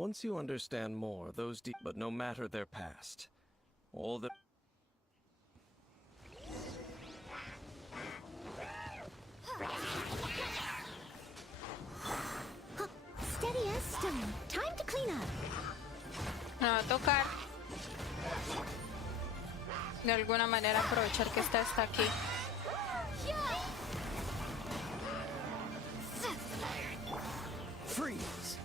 Once you understand more, but no matter their past, all the... Steady as stone. Time to clean up. Me va a tocar de alguna manera aprovechar que está aquí. Freeze!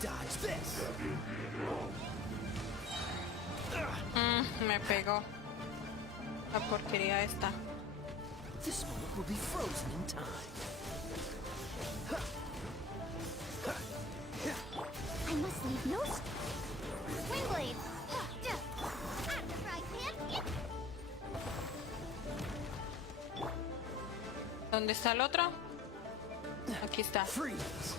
Dodge this! Me pegó la porquería esta. This moment will be frozen in time. I must leave no Windblade. ¿Dónde está el otro? Aquí está. Freeze!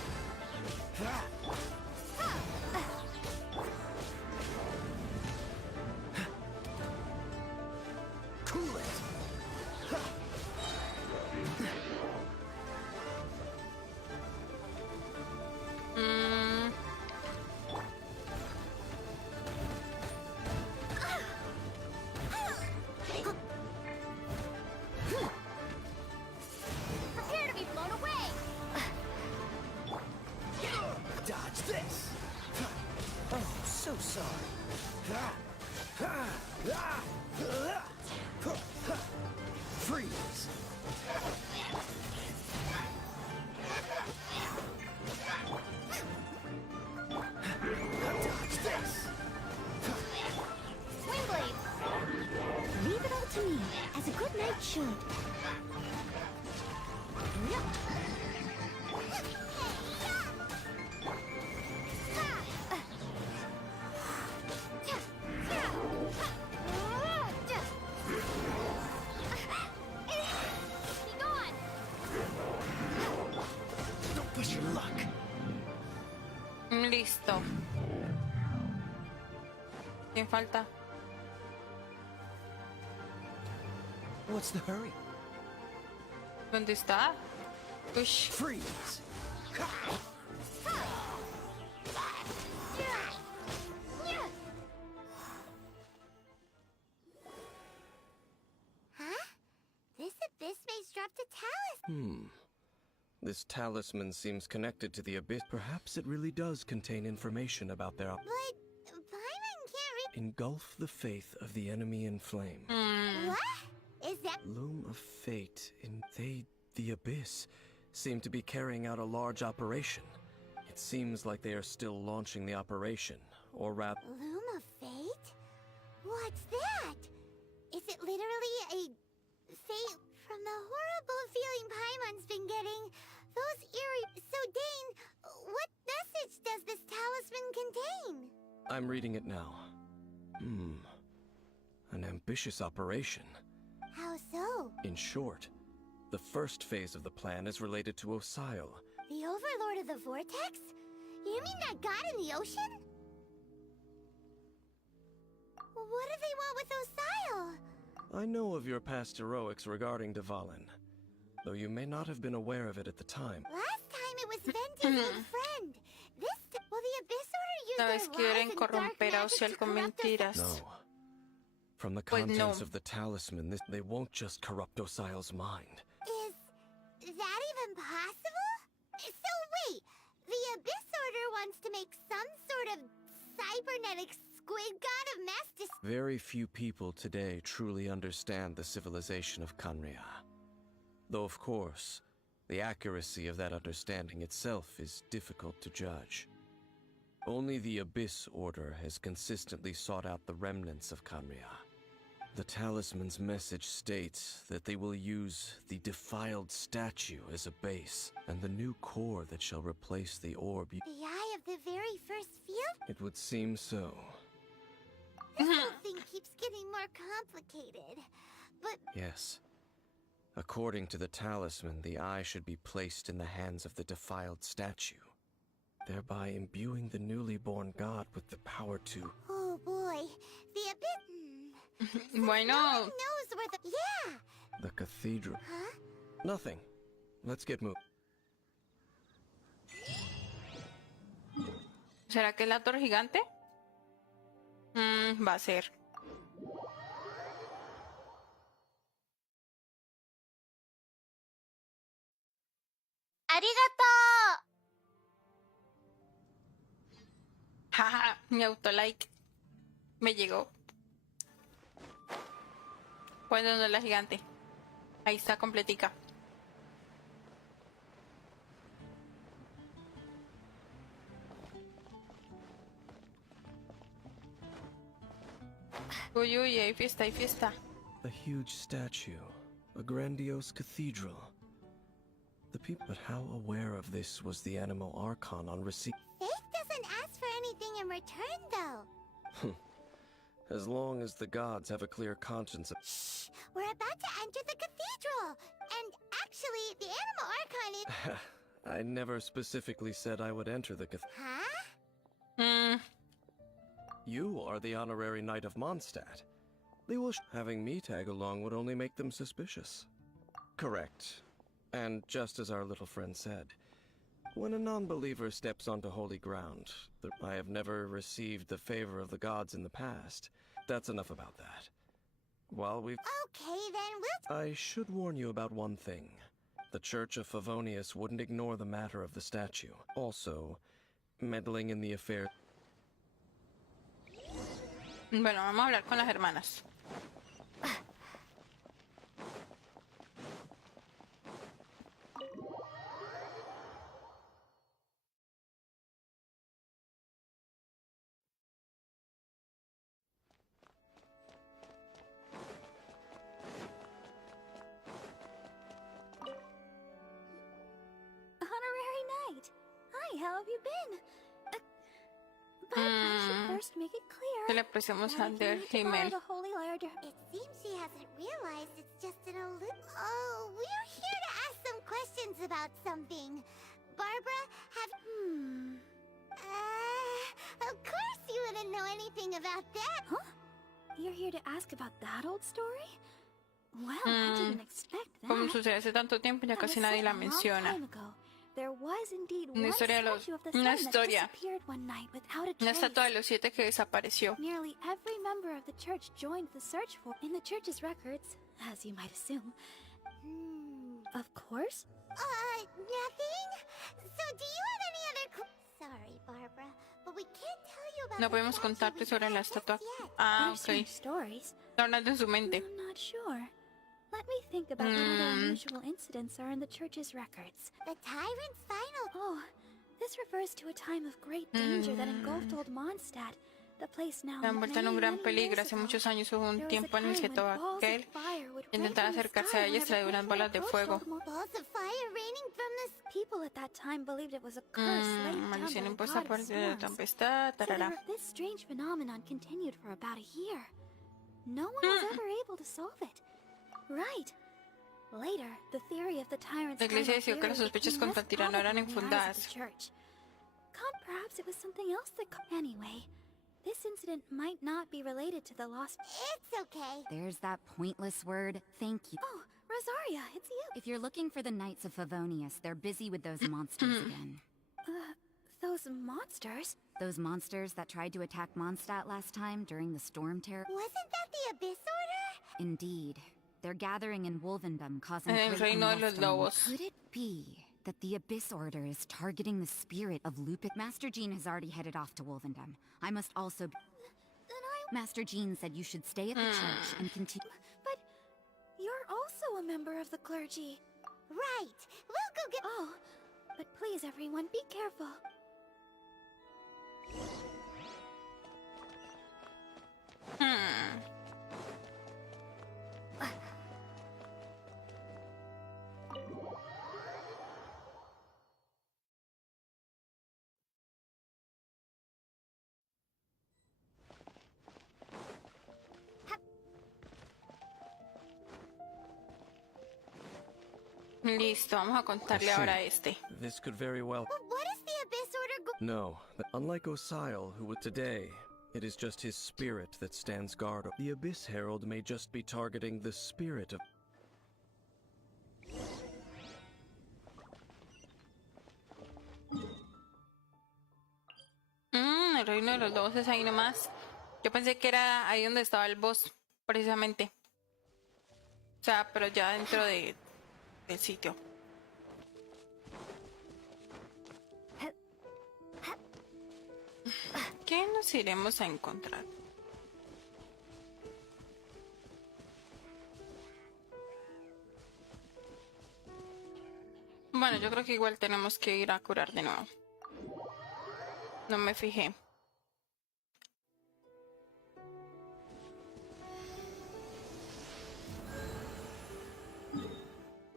Cool it! Prepare to be blown away. Dodge this! Oh, so sorry. Freeze! Dodge this! Windblade. Leave it all to me, as a good knight should. Don't push your luck. Listo. ¿Quién falta? What's the hurry? ¿Dónde está? Ush. Freeze! Huh? This abyss maze dropped a talisman. This talisman seems connected to the abyss. Perhaps it really does contain information about their... But Paimon can't Engulf the faith of the enemy in flame. What? Is that... Loom of fate in... the abyss, seem to be carrying out a large operation. It seems like they are still launching the operation, or rather... Loom of Fate? What's that? Is it literally a fate from the horrible feeling Paimon's been getting? Those eerie... So, Dane, what message does this talisman contain? I'm reading it now. An ambitious operation. How so? In short, the first phase of the plan is related to Osile. The Overlord of the Vortex? You mean that god in the ocean? What do they want with Osile? I know of your past heroics regarding Dvalin, though you may not have been aware of it at the time. Last time it was Venti's old friend. This will the Abyss Order use Sabes que their quieren lies and dark corromper a magic Ociel to con corrupt us? mentiras. No. From the Pues contents no. of the talisman, they won't just corrupt Osile's mind. Is that even possible? So wait, the Abyss Order wants to make some sort of cybernetic squid god of mass Very few people today truly understand the civilization of Khaenri'ah. Though, of course, the accuracy of that understanding itself is difficult to judge. Only the Abyss Order has consistently sought out the remnants of Khaenri'ah. The talisman's message states that they will use the defiled statue as a base, and the new core that shall replace the orb. The eye of the very first field? It would seem so. This whole thing keeps getting more complicated. But Yes. According to the talisman, the eye should be placed in the hands of the defiled statue. thereby imbuing the newly born god with the power to... Oh boy, the abyss. Bueno, No one knows where the. Yeah! the cathedral. Huh? Nothing. Let's get moving. ¿será que es la torre gigante? Va a ser. ¡Arigato! Jaja, mi autolike me llegó. ¿Cuándo no es la gigante? Ahí está completica. Uy, uy, hay fiesta, hay fiesta. A huge statue. A grandiose cathedral. The people... But how aware of this was the animal Archon on receipt? Faith doesn't ask for anything in return, though. As long as the gods have a clear conscience... Shh! We're about to enter the cathedral! And actually, the animal Archon is. I never specifically said I would enter the cathedral. Huh? You are the honorary knight of Mondstadt. They will... Having me tag along would only make them suspicious. Correct. And just as our little friend said, when a non-believer steps onto holy ground, I have never received the favor of the gods in the past. That's enough about that. While we've... Okay, then we'll. I should warn you about one thing. The Church of Favonius wouldn't ignore the matter of the statue. Also, meddling in the affair... Bueno, vamos a hablar con las hermanas. Honorary Knight. Hi, how have you been? But I should first make it clear. Que le apreciamos a that if you Der need to borrow Himmel. the holy larder. It seems she hasn't realized it's just an illusion. Oh, we're here to ask some questions about something. Barbara, have. Of course you wouldn't know anything about that. Huh? You're here to ask about that old story? Well, I didn't expect that. Como sucede hace tanto tiempo, ya casi nadie la menciona. There was indeed Una one historia de los... statue of the Una sun that historia. disappeared one night without a Una trace. estatua de los 7 que desapareció. Nearly every member of the church joined the search for in the church's records, as you might assume. Of course. Nothing? So do you have any other Sorry, Barbara, but we can't tell you about No the podemos statue contarte we sobre have la just estatua. yet. Ah, There's some ok. stories. Está hablando en su mente. I'm not sure. Let me think about what other unusual incidents are in the church's records. The tyrant's final. Oh, this refers to a time of great danger that engulfed old Mondstadt. The place now La envuelta en un gran many peligro. years Hace ago. muchos años hubo un There was tiempo a en el que time todo when balls aquel of fire would intentar rain from the acercarse sky a ella y whenever traer unas anyone balas de approached fuego. Old Balls of fire raining from the people at that time believed it was a curse laid down by Maldición the impuesta god por of la storms. tempestad. Tarará. So this strange phenomenon continued for about a year. No one was ever able to solve it. Right. Later, the theory of the tyrant's La iglesia final decidió que las theory sospechas became contra less el tirano eran probable in the eyes of infundadas. the church. Perhaps it was something else that. Anyway, this incident might not be related to the lost. It's okay. There's that pointless word, thank you. Oh, Rosaria, it's you. If you're looking for the Knights of Favonius, they're busy with those monsters again. Those monsters? Those monsters that tried to attack Mondstadt last time during the storm terror? Wasn't that the Abyss Order? Indeed. They're gathering in Wolvendom, causing El great reino de los unrest and lobos. Could it be that the Abyss Order is targeting the spirit of Lupic? Master Jean has already headed off to Wolvendom. I must also... Then I... Master Jean said you should stay at the church and continue... But you're also a member of the clergy. Right. We'll go get... Oh, but please, everyone, be careful. Listo, vamos a contarle ahora a este. This could very well... But what is the Abyss Order No, unlike Osile, who was today, it is just his spirit that stands guard. The Abyss Herald may just be targeting the spirit of... El reino de los lobos es ahí nomás. Yo pensé que era ahí donde estaba el boss, precisamente. O sea, pero ya dentro del sitio. ¿Qué nos iremos a encontrar? Bueno, yo creo que igual tenemos que ir a curar de nuevo. No me fijé.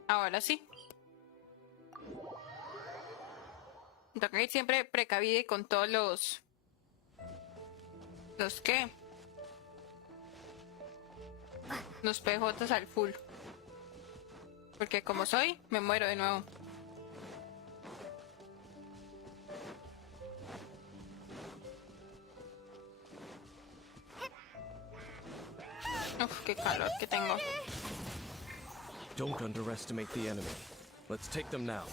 Ahora sí. Tengo que ir siempre precavida con todos los... ¿Los qué? Los PJs al full. Porque como soy, me muero de nuevo. Uf, qué calor que tengo. Don't underestimate the enemy. Let's take them now.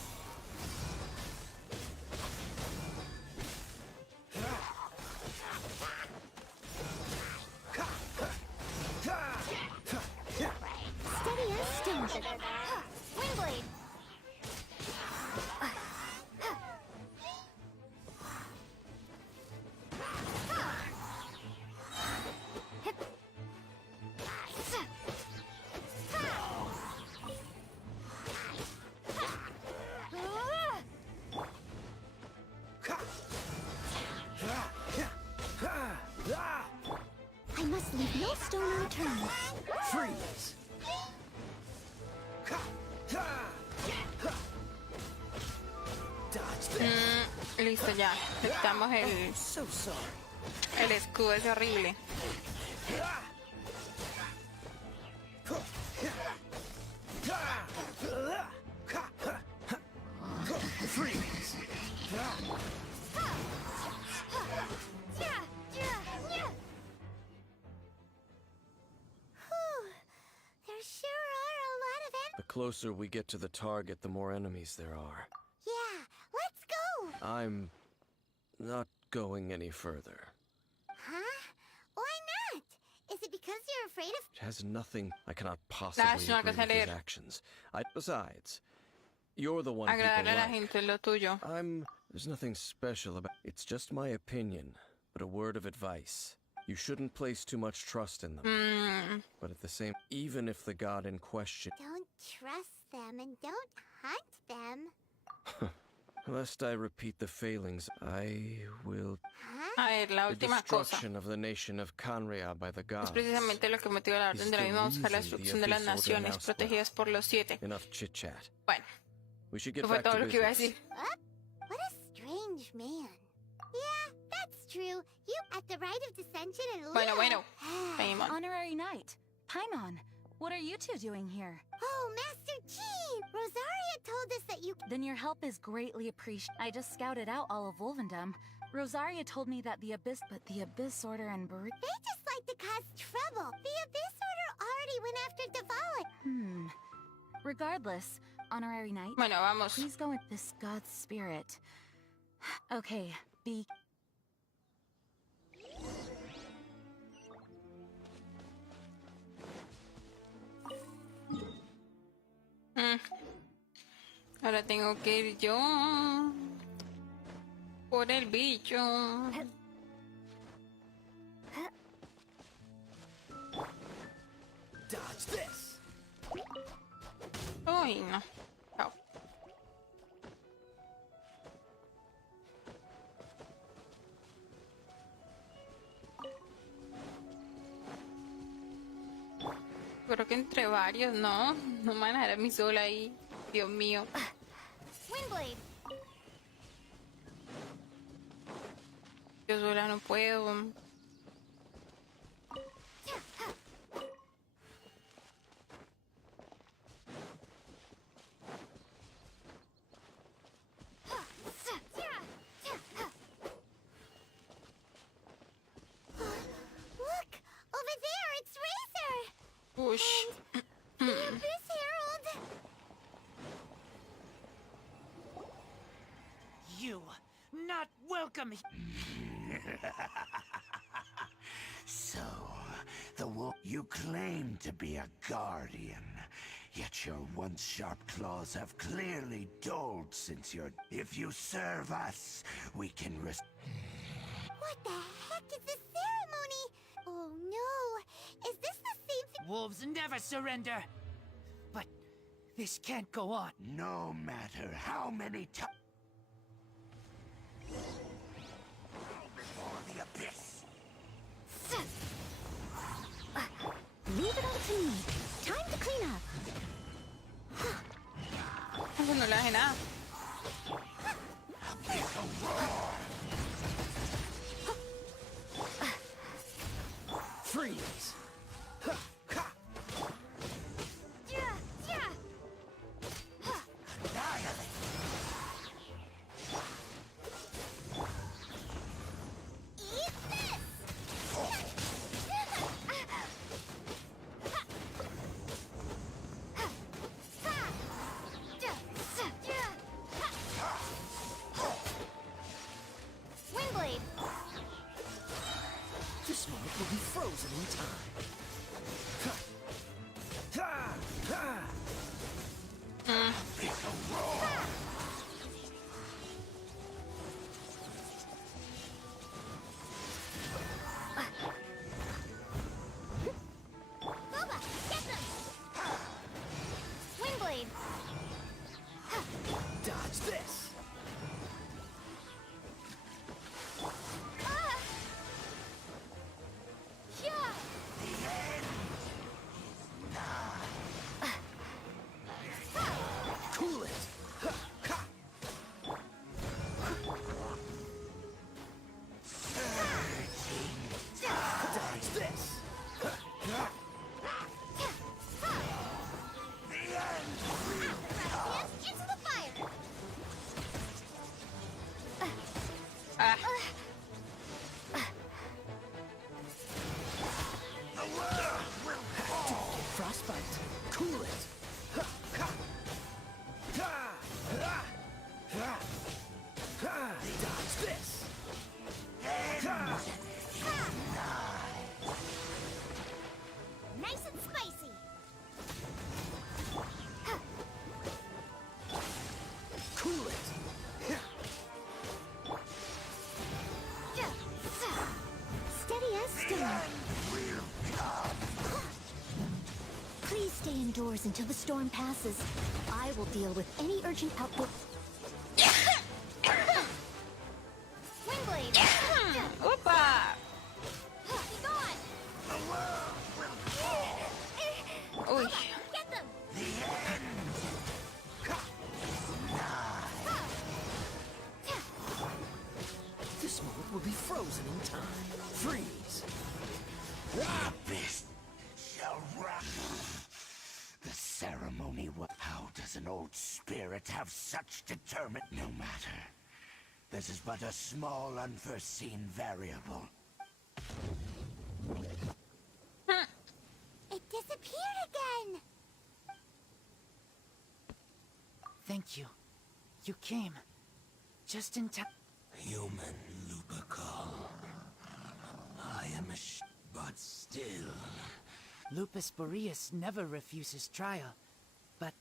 Steady as stone. Windblade. I must leave no stone unturned. Freeze! Dodge this. Listo, ya. Necesitamos So sorry. el escudo, es horrible. Freeze! There sure are a lot of The closer we get to the target, the more enemies there are. Yeah, let's go! I'm not going any further. Huh? Why not? Is it because you're afraid of... It has nothing. I cannot possibly es una agree cosa with his leer. actions. Besides, you're the one people Agradarle a la like. gente es lo tuyo. There's nothing special about... It's just my opinion, but a word of advice. You shouldn't place too much trust in them. But at the same... Even if the god in question... Don't trust them and don't hunt them. Lest I repeat the failings, I will... Huh? A ver, la The última cosa. destruction of the nation of Canria by the Es gods. precisamente lo que motiva la orden de la misma, buscar la destrucción de las naciones protegidas por los 7. Enough chit-chat. Bueno, We should get eso fue back to todo lo que iba a business. decir. What a strange man. Yeah, that's true. You at the rite of dissension and Bueno. Paimon. Honorary Knight, Paimon, what are you two doing here? Oh, Master Jean! Rosaria told us that you... Then your help is greatly appreciated. I just scouted out all of Wolvendom. Rosaria told me that the Abyss Order and They just like to cause trouble. The Abyss Order already went after Devala. Regardless, Honorary Knight, Bueno, vamos. please go with this god's spirit. Okay, be... Ahora tengo que ir yo por el bicho. Dodge this. Uy, no. Chao. Creo que entre varios, no. No me van a dejar a mí sola ahí. Dios mío. Windblade. Yo sola no puedo. welcome. So, the wolf, you claim to be a guardian, yet your once sharp claws have clearly dulled since your... If you serve us, we can What the heck is this ceremony? Oh no! Is this the same thing? Wolves never surrender. But this can't go on. No matter how many times... Before the abyss. Leave it all to me. Time to clean up. Eso no le hace nada. Freeze. Eat this! Windblade! This moment will be frozen in time. Boba, get them! Windblade! Dodge this. Ah! Yeah! Cool it. Dodge this. Dance into the fire! Ah, Frostbite. Cool it. Dodge this. Nice and spicy! Cool it. Steady as stone. Please stay indoors until the storm passes. I will deal with any urgent output. Windblade! opa. Be gone! Uy, Get them! This moment will be frozen in time. Freeze. Abyss shall run. The ceremony was... How does an old spirit have such determined... No matter. This is but a small unforeseen variable. It disappeared again! Thank you. You came. Just in time. Human Lupercal. I am but still... Lupus Boreas never refuses trial. But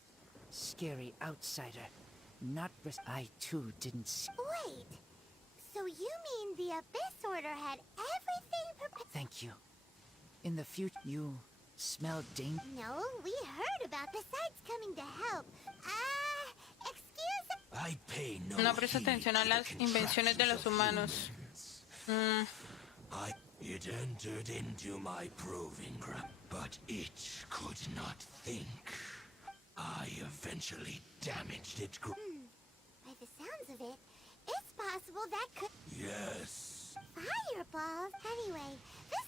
scary outsider. Not I too didn't see. Wait! So you mean the Abyss Order had everything prepared? Thank you. In the future, you smell danger. No, we heard about the sites coming to help. Excuse me? I pay no no presta heed atención a to the las invenciones de los humanos. It entered into my proving ground, but it could not think. I eventually damaged it. By the sounds of it, it's possible that could... Yes. Fireballs? Anyway, it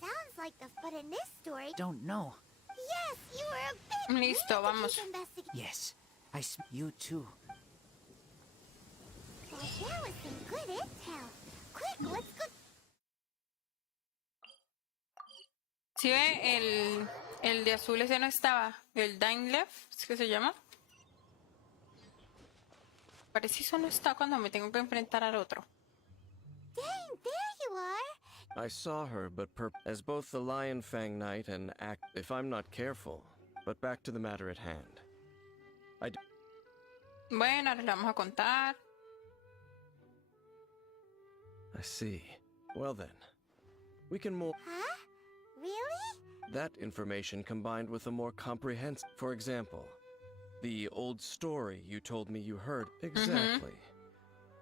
sounds like but in this story... Don't know. Yes, you were a bit... Listo, vamos. Yes, you too. Well, there was some good intel. Quick, let's go... ¿Sí ve? El de azul ese no estaba. El Daimler, ¿es que se llama? Preciso no está cuando me tengo que enfrentar al otro. Dang, there you are. I saw her, but as both the Lion Fang Knight and if I'm not careful. But back to the matter at hand. Bueno, ahora le vamos a contar. I see. Well then, we can more... Huh? Really? That information combined with a more comprehensive... For example, the old story you told me you heard. Exactly.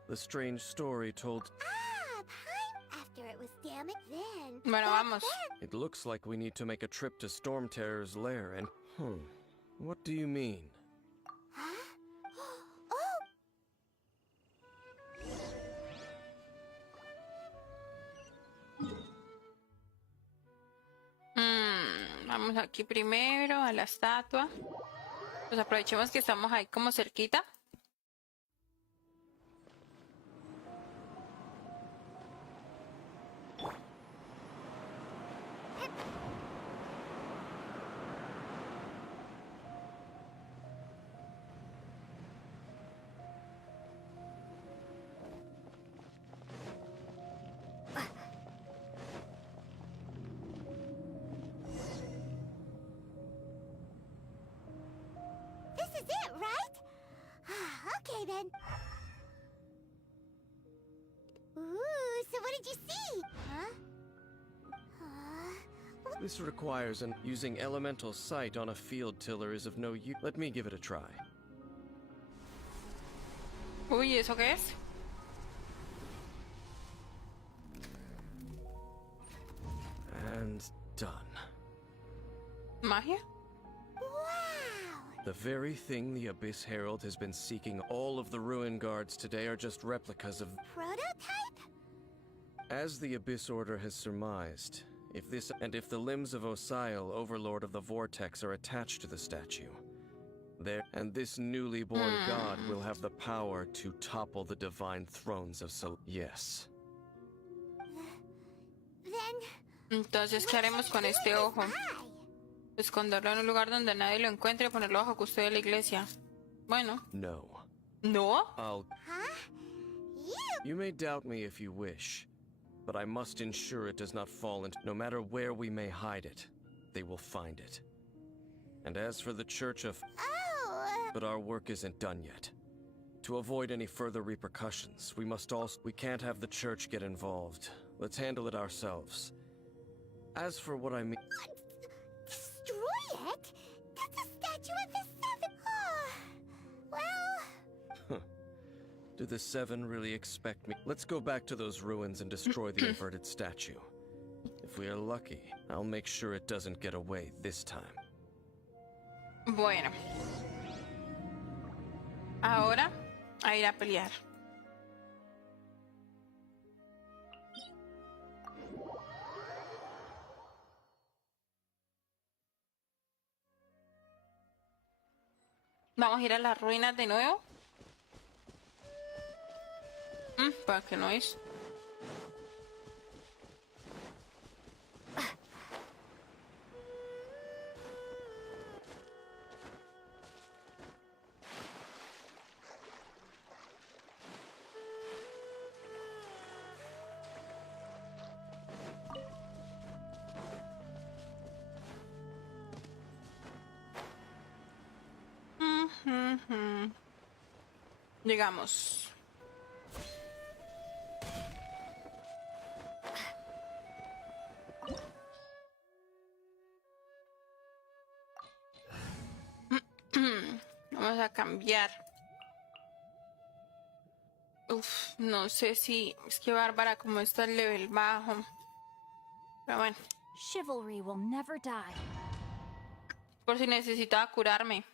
The strange story told... Ah, Paimon. After it was damaged, then... Bueno, vamos. It looks like we need to make a trip to Storm Terror's lair and... What do you mean? Huh? Oh! Vamos aquí primero a la estatua. Pues aprovechemos que estamos ahí como cerquita. This is it, right? Okay, then. Ooh, so what did you see? Huh? This requires using elemental sight on a field tiller is of no use. Let me give it a try. Uy, ¿eso qué es? And done. ¿Magia? Wow! The very thing the Abyss Herald has been seeking. All of the Ruin Guards today are just replicas of... Prototype? As the Abyss Order has surmised, if the limbs of Osial, Overlord of the Vortex, are attached to the statue, this newly born god will have the power to topple the divine thrones of Yes. Then... Entonces, ¿qué haremos con este ojo? Esconderlo en un lugar donde nadie lo encuentre y ponerlo bajo custodia de la iglesia. Bueno. No. ¿No? Huh? You may doubt me if you wish, but I must ensure it does not fall into... No matter where we may hide it, they will find it. And as for the Church of... Oh! But our work isn't done yet. To avoid any further repercussions, we can't have the Church get involved. Let's handle it ourselves. As for what I mean... Destroy it? That's a statue of the Seven! Oh, well... Do the Seven really expect me? Let's go back to those ruins and destroy the inverted statue. If we are lucky, I'll make sure it doesn't get away this time. Bueno. Ahora, a ir a pelear. Vamos a ir a las ruinas de nuevo. ¿Para qué no es? Llegamos. Vamos a cambiar. Uf, no sé si... Es que Bárbara como está el level bajo. Pero bueno. Chivalry will never die. Por si necesitaba curarme.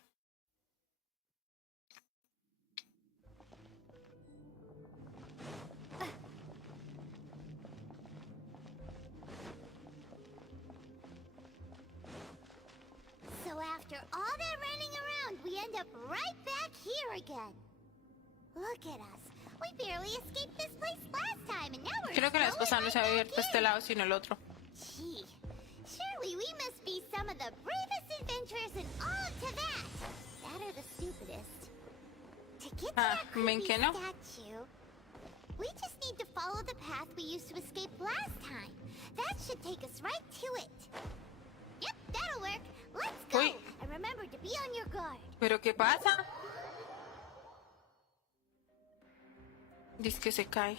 So after all that running around, we end up right back here again. Look at us. We barely escaped this place last time, and now we're... Creo que la vez pasada no se había abierto este lado sino el otro. Gee, surely we must be some of the bravest adventurers in all of Tibet. That or the stupidest. To get to that ¿ven creepy que no? statue... We just need to follow the path we used to escape last time. That should take us right to it. Yep, that'll work. Let's go. Uy. And remember to be on your guard. ¿Pero qué pasa? Dice que se cae.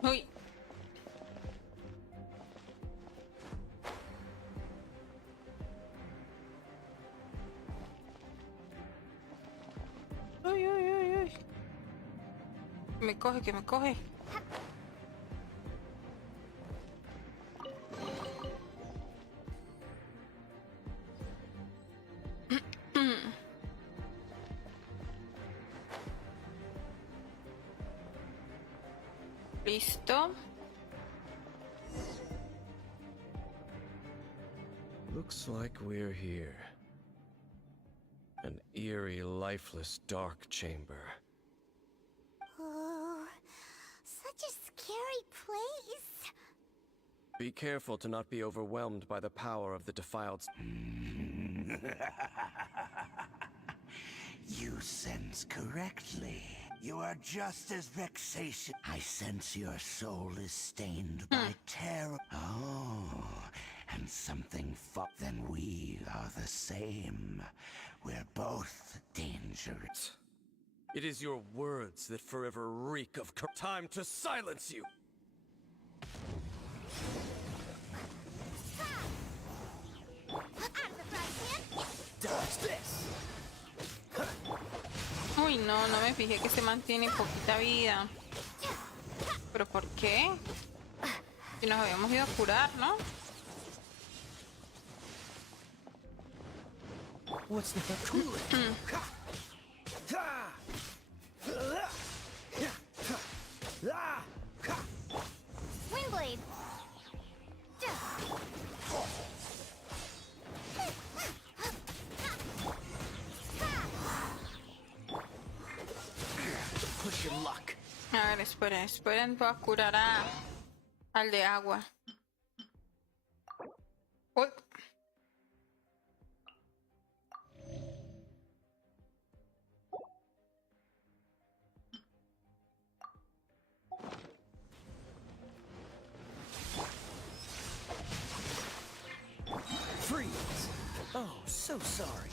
Uy. Uy, uy, uy, uy. Me coge, que me coge. Listo. Looks like we're here. An eerie, lifeless, dark chamber. Oh, such a scary place. Be careful to not be overwhelmed by the power of the defiled... You sense correctly. You are just as vexatious. I sense your soul is stained by terror. Oh, and something then we are the same. We're both dangerous. It is your words that forever reek of time to silence you! Dodge this! Uy, no, no me fijé que se mantiene poquita vida. ¿Pero por qué? Si nos habíamos ido a curar, ¿no? What's the Windblade. Push your luck. A ver, esperen, voy a curar al de agua. Uy. freeze? Oh, so sorry.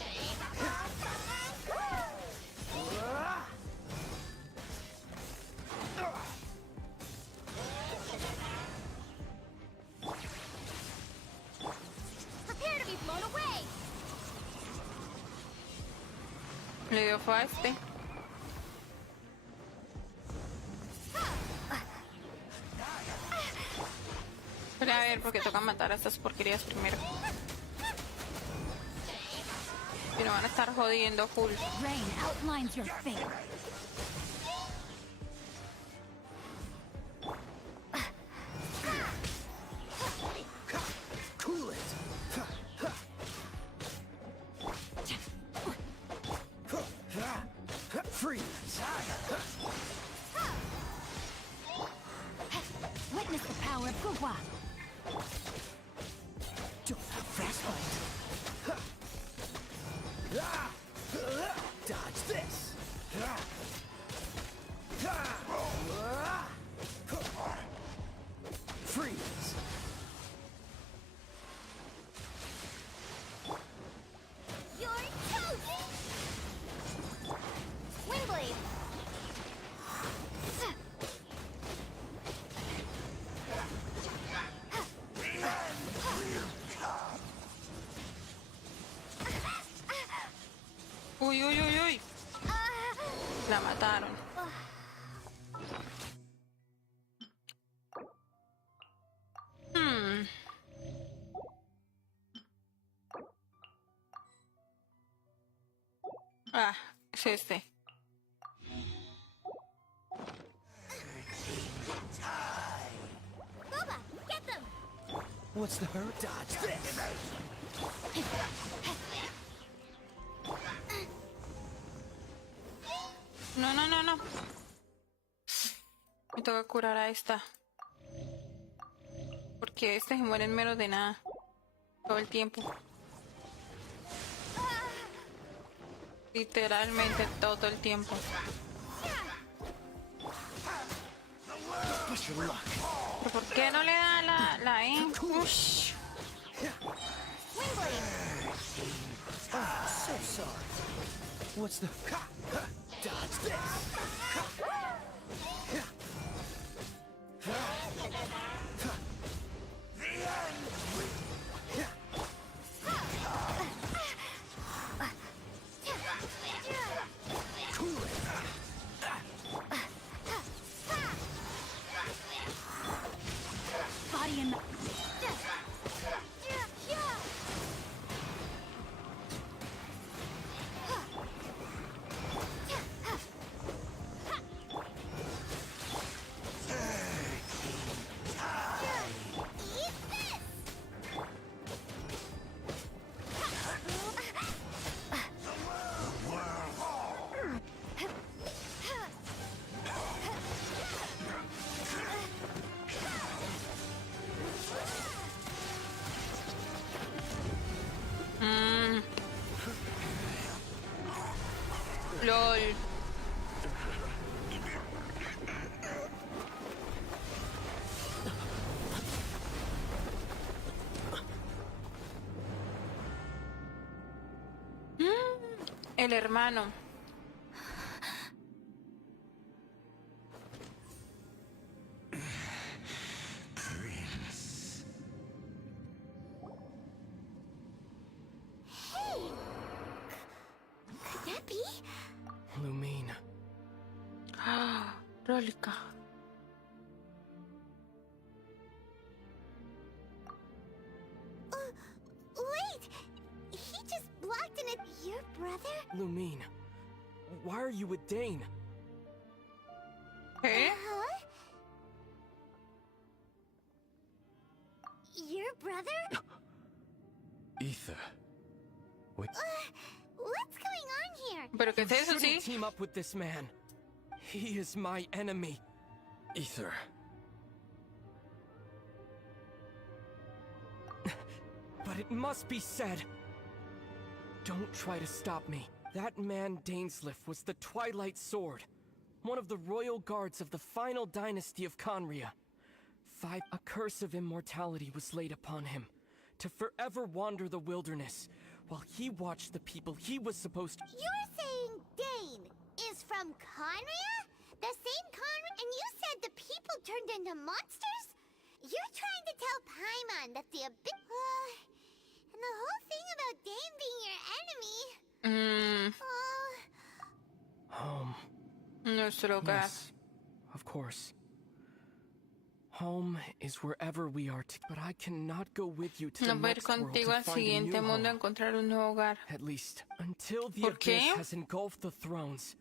Prepare to be blown away. Le dio fue a este. Pero a ver, porque toca matar a estas porquerías primero. Y no van a estar jodiendo full. Rain outlines your fate. Cool it. Freeze. Witness the power of Gugwa. Fast fight. Dodge this. Freeze. You're toast. Windblade. Uy, uy, uy, uy. La mataron. Ah, es este. Boba, get them. What's the hurry? Dodge this. No, no, no, no. Me toca curar a esta. porque este se muere en menos de nada. Todo el tiempo. Literalmente todo el tiempo. ¿Pero por qué no le da la E? Ush. So sorry. What's the... Dodge this! Body in... LOL. El hermano. Could that be? Lumine. Rólica. Wait! He just blocked in it. Your brother? Lumine. Why are you with Dane? ¿Qué? Huh? Your brother? Ether. Wait. What's going on here? ¿Pero qué es eso, You sí? shouldn't team up with this man. He is my enemy. Ether. But it must be said. Don't try to stop me. That man Dainsliff was the Twilight Sword, one of the royal guards of the final dynasty of Conria. A curse of immortality was laid upon him, to forever wander the wilderness, while he watched the people he was supposed to... You're saying Dane is from Conria? The same Conria? And you said the people turned into monsters? You're trying to tell Paimon that the abyss... and the whole thing about Dane being your enemy... Home. Nuestro hogar. Yes, of course. Home is wherever we are but I cannot go with you to the No voy a ir next world contigo to al find a siguiente new mundo a home. encontrar un nuevo hogar. At least, until the ¿Por abyss qué? has engulfed the thrones,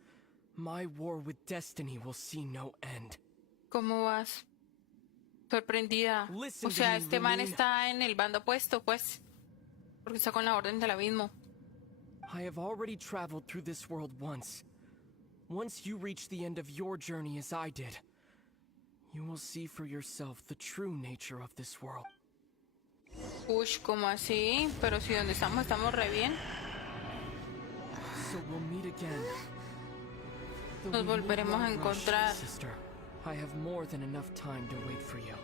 my war with destiny will see no end. ¿Cómo vas? Sorprendida. Listen O to sea, me, este man Lumine. está en el bando opuesto, pues. Porque está con la Orden del Abismo. I have already traveled through this world once. Once you reach the end of your journey as I did, you will see for yourself the true nature of this world. Ush, ¿cómo así? Pero si donde estamos re bien. So we'll meet again. Though Nos we will volveremos a not rush, encontrar. sister. I have more than enough time to wait for you.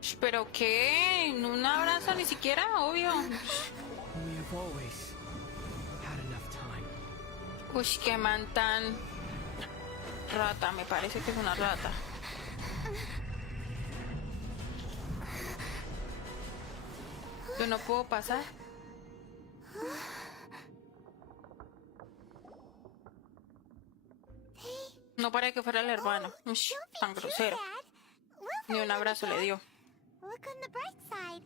Sh, ¿pero qué? ¿Un abrazo ni siquiera? Obvio. We have always had enough time. Ush, qué man tan... Rata, me parece que es una rata. Yo no puedo pasar. No para que fuera el hermano. Ush, tan grosero. Ni un abrazo le dio. Look on the bright side.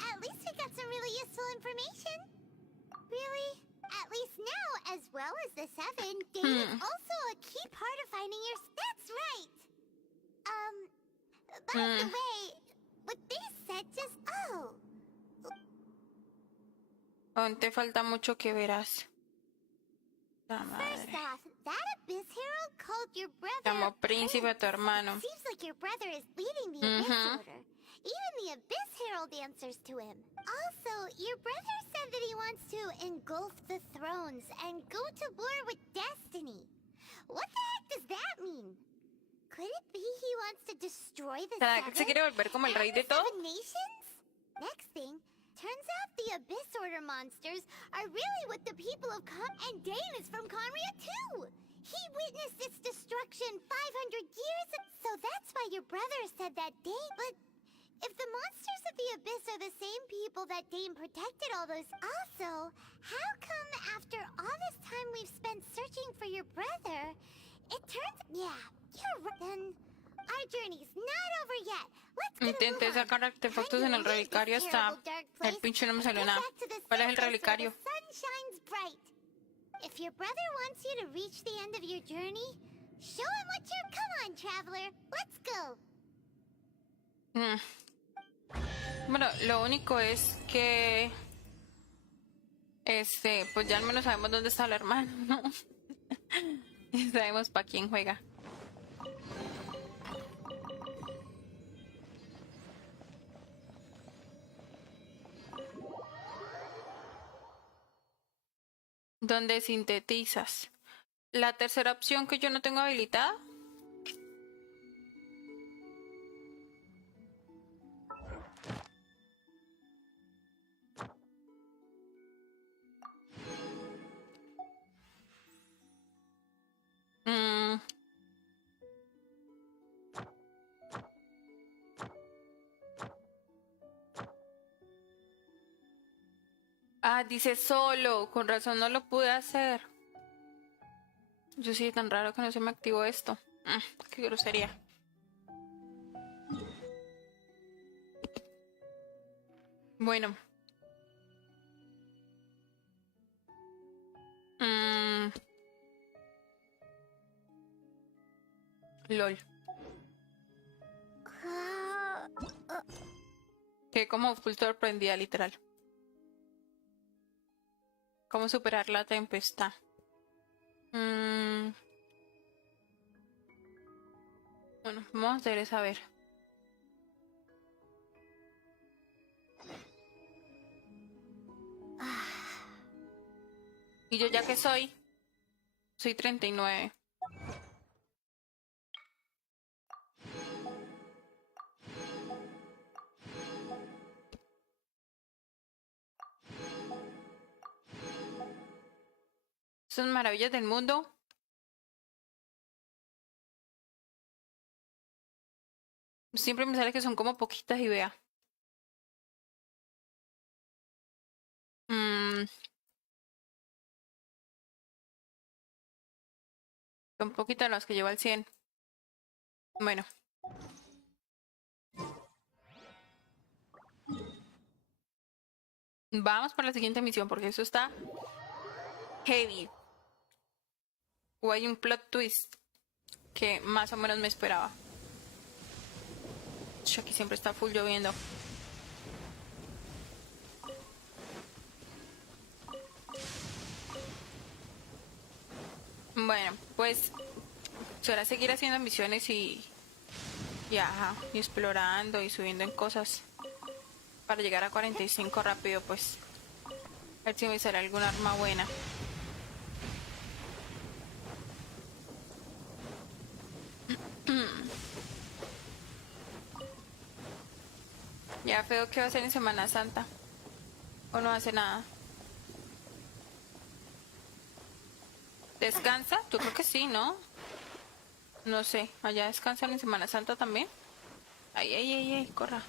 At least we got some really useful information. Really? At least now, as well as the Seven, Dane is also a key part of finding your... That's right! By the way, what they said just... Oh! Aún te falta mucho que verás. La First madre. off, that Abyss Herald called your brother... Llamó príncipe a tu hermano. Seems like your brother is leading the Abyss Order. Even the Abyss Herald answers to him. Also, your brother said that he wants to engulf the thrones and go to war with destiny. What the heck does that mean? Could it be he wants to destroy the ¿Será que se quiere volver como el rey de todo? seven nations? Next thing, turns out the Abyss Order monsters are really what the people of and Dane is from Conria too! He witnessed its destruction 500 years ago, so that's why your brother said that Dane... But if the monsters of the Abyss are the same people that Dane protected all those... Also, how come after all this time we've spent searching for your brother, it turns... Yeah, you're right. Then our journey's not over yet. Let's get Intenté sacar artefactos en el relicario hasta el pinche no me salió nada. ¿Cuál es el relicario? Sun shines bright. If your brother wants you to reach the end of your journey, show him what you're... Come on, traveler. Let's go. Bueno, lo único es que pues ya al menos sabemos dónde está el hermano, ¿no? Y sabemos para quién juega. ¿Dónde sintetizas? La tercera opción que yo no tengo habilitada. Ah, dice solo. Con razón no lo pude hacer. Yo sí, tan raro que no se me activó esto. Qué grosería. Bueno. LOL. Que como full sorprendida, literal. ¿Cómo superar la tempestad? Bueno, vamos a hacer es a ver. Y yo ya que soy 39. Son maravillas del mundo. Siempre me sale que son como poquitas y vea. Son poquitas las que llevo al 100. Bueno. Vamos por la siguiente misión porque eso está heavy. O hay un plot twist que más o menos me esperaba. Aquí siempre está full lloviendo. Bueno, pues será seguir haciendo misiones y explorando y subiendo en cosas para llegar a 45 rápido, pues a ver si me sale alguna arma buena. Ya feo que va a ser en Semana Santa. O no hace nada. ¿Descansa? Yo creo que sí, ¿no? No sé. ¿Allá descansan en Semana Santa también? Ay, corra.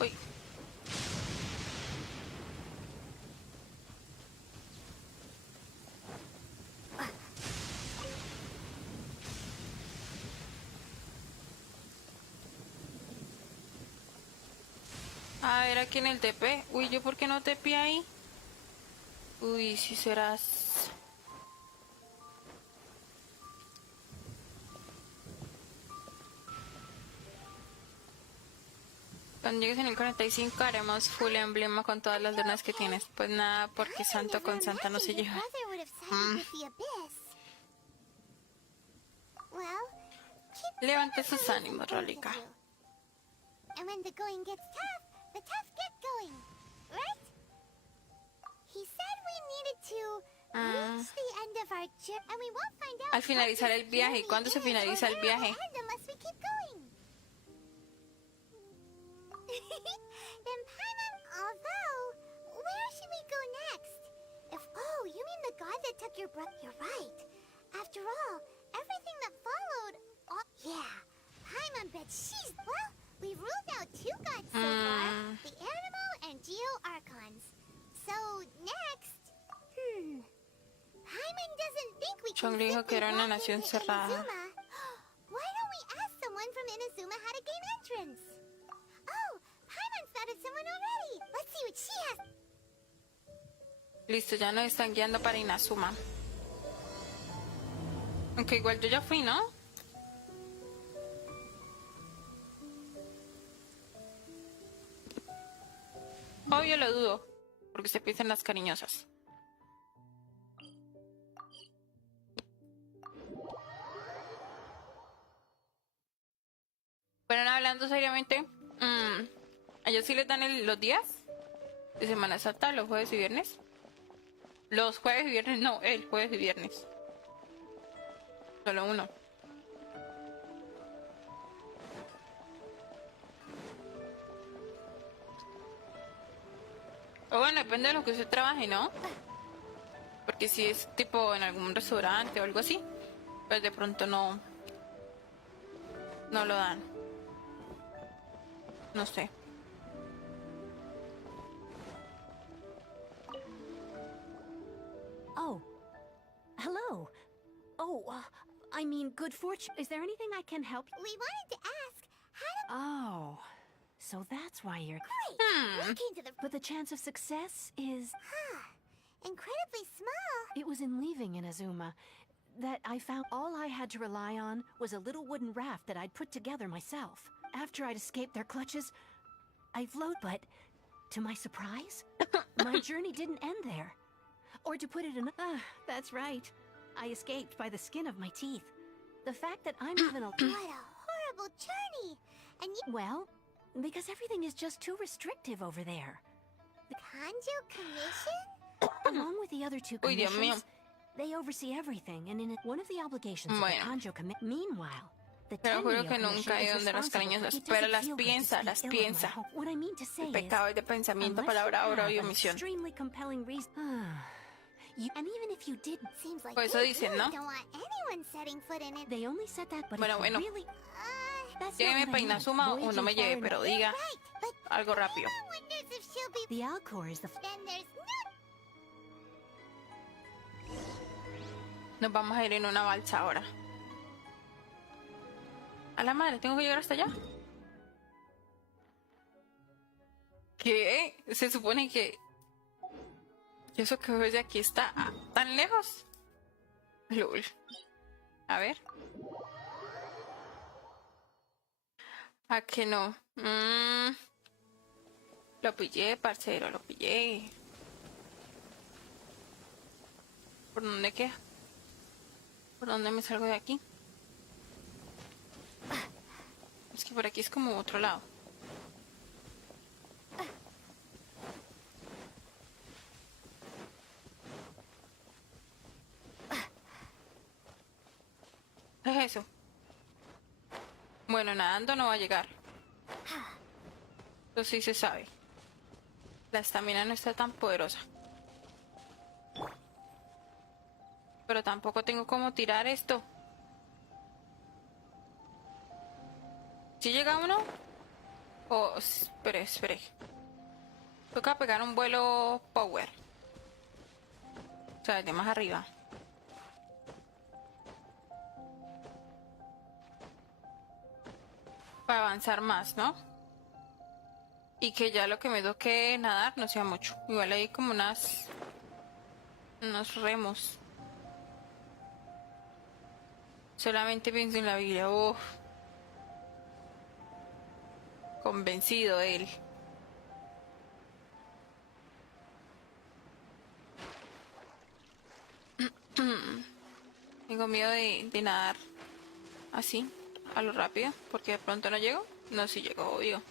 Uy. A ver, aquí en el TP. Uy, ¿yo por qué no TP ahí? Uy, si serás... Cuando llegues en el 45 haremos full emblema con todas las donas que tienes. Pues nada, porque santo con santa no se lleva. Brother would have sided with the abyss. Well, keep Levante sus both ánimos, of Rolica. you. And when the going gets tough, the tough get going, right? He said we needed to reach the end of our journey, and we won't find out Al finalizar what el this viaje. journey ¿Cuándo se is, finaliza or el where it will viaje? end unless we keep going. Then Paimon, although, where should we go next? Oh, you mean the god that took your brother? You're right. After all, everything that followed. Yeah, Paimon bet she's. Well, we've ruled out 2 gods so far: the Animo and Geo Archons. So next, Paimon doesn't think we can Chongli dijo que simply era una walk nación into cerrada. Inazuma. Why don't we ask someone from Inazuma how to gain entrance? Oh, Paimon's thought of someone already. Let's see what she has. Listo, ya nos están guiando para Inazuma. Aunque igual yo ya fui, ¿no? Obvio lo dudo, porque se piensan las cariñosas. Pero hablando seriamente, ¿a ellos sí les dan los días de Semana Santa, los jueves y viernes? Los jueves y viernes, no, el jueves y viernes. Solo uno. O bueno, depende de lo que usted trabaje, ¿no? Porque si es tipo en algún restaurante o algo así, pues de pronto no lo dan. No sé. Oh. Hello. Oh, I mean, good fortune. Is there anything I can help you? We wanted to ask how to. Oh. So that's why you're... Great. We came to the. But the chance of success is... Incredibly small. It was in leaving Inazuma that I found all I had to rely on was a little wooden raft that I'd put together myself. After I'd escaped their clutches, I float, but to my surprise, my journey didn't end there. Or to put it in... that's right. I escaped by the skin of my teeth. The fact that I'm even a... What a horrible journey. And you. Well, because everything is just too restrictive over there. Kanjo Commission? Along with the other 2 Uy, Dios mío. commissions, they oversee everything, and in one of the obligations Bueno. of the Kanjo Commit. Meanwhile, the Pero juro Tenryo que Commission nunca he is ido donde las responsible cariñosas, for- it pero doesn't las feel good to piensa, speak las ill of my piensa. home. What I mean to say El is, pecado es de pensamiento, unless palabra, you obra have y an omisión. extremely compelling reason. And even if you didn't, Seems like Por eso they dicen, really ¿no? don't want anyone setting foot in it. they only said that, but Bueno, if you bueno. really... That's not Lléveme what para I meant. Inazuma o no Voyaging me lleve, far pero enough- diga Right, but algo rápido. Paimon wonders if she'll be. The Alcor is the... Then there's no. Nos vamos a ir en una balsa ahora. A la madre, ¿tengo que llegar hasta allá? ¿Qué? Se supone que... eso que veo de aquí está tan lejos. Lol. A ver. ¿A que no? Lo pillé, parcero, lo pillé. ¿Por dónde queda? ¿Por dónde me salgo de aquí? Es que por aquí es como otro lado. ¿Qué es eso? Bueno, nadando no va a llegar. Eso sí se sabe. La estamina no está tan poderosa. Pero tampoco tengo cómo tirar esto. ¿Sí llega uno? Oh, espere. Toca pegar un vuelo power. O sea, de más arriba. Para avanzar más, ¿no? Y que ya lo que me toque nadar no sea mucho. Igual hay como unos remos. Solamente pienso en la Biblia. Uf. convencido él. Tengo miedo de nadar así, a lo rápido, porque de pronto no llego. No, si llego, obvio.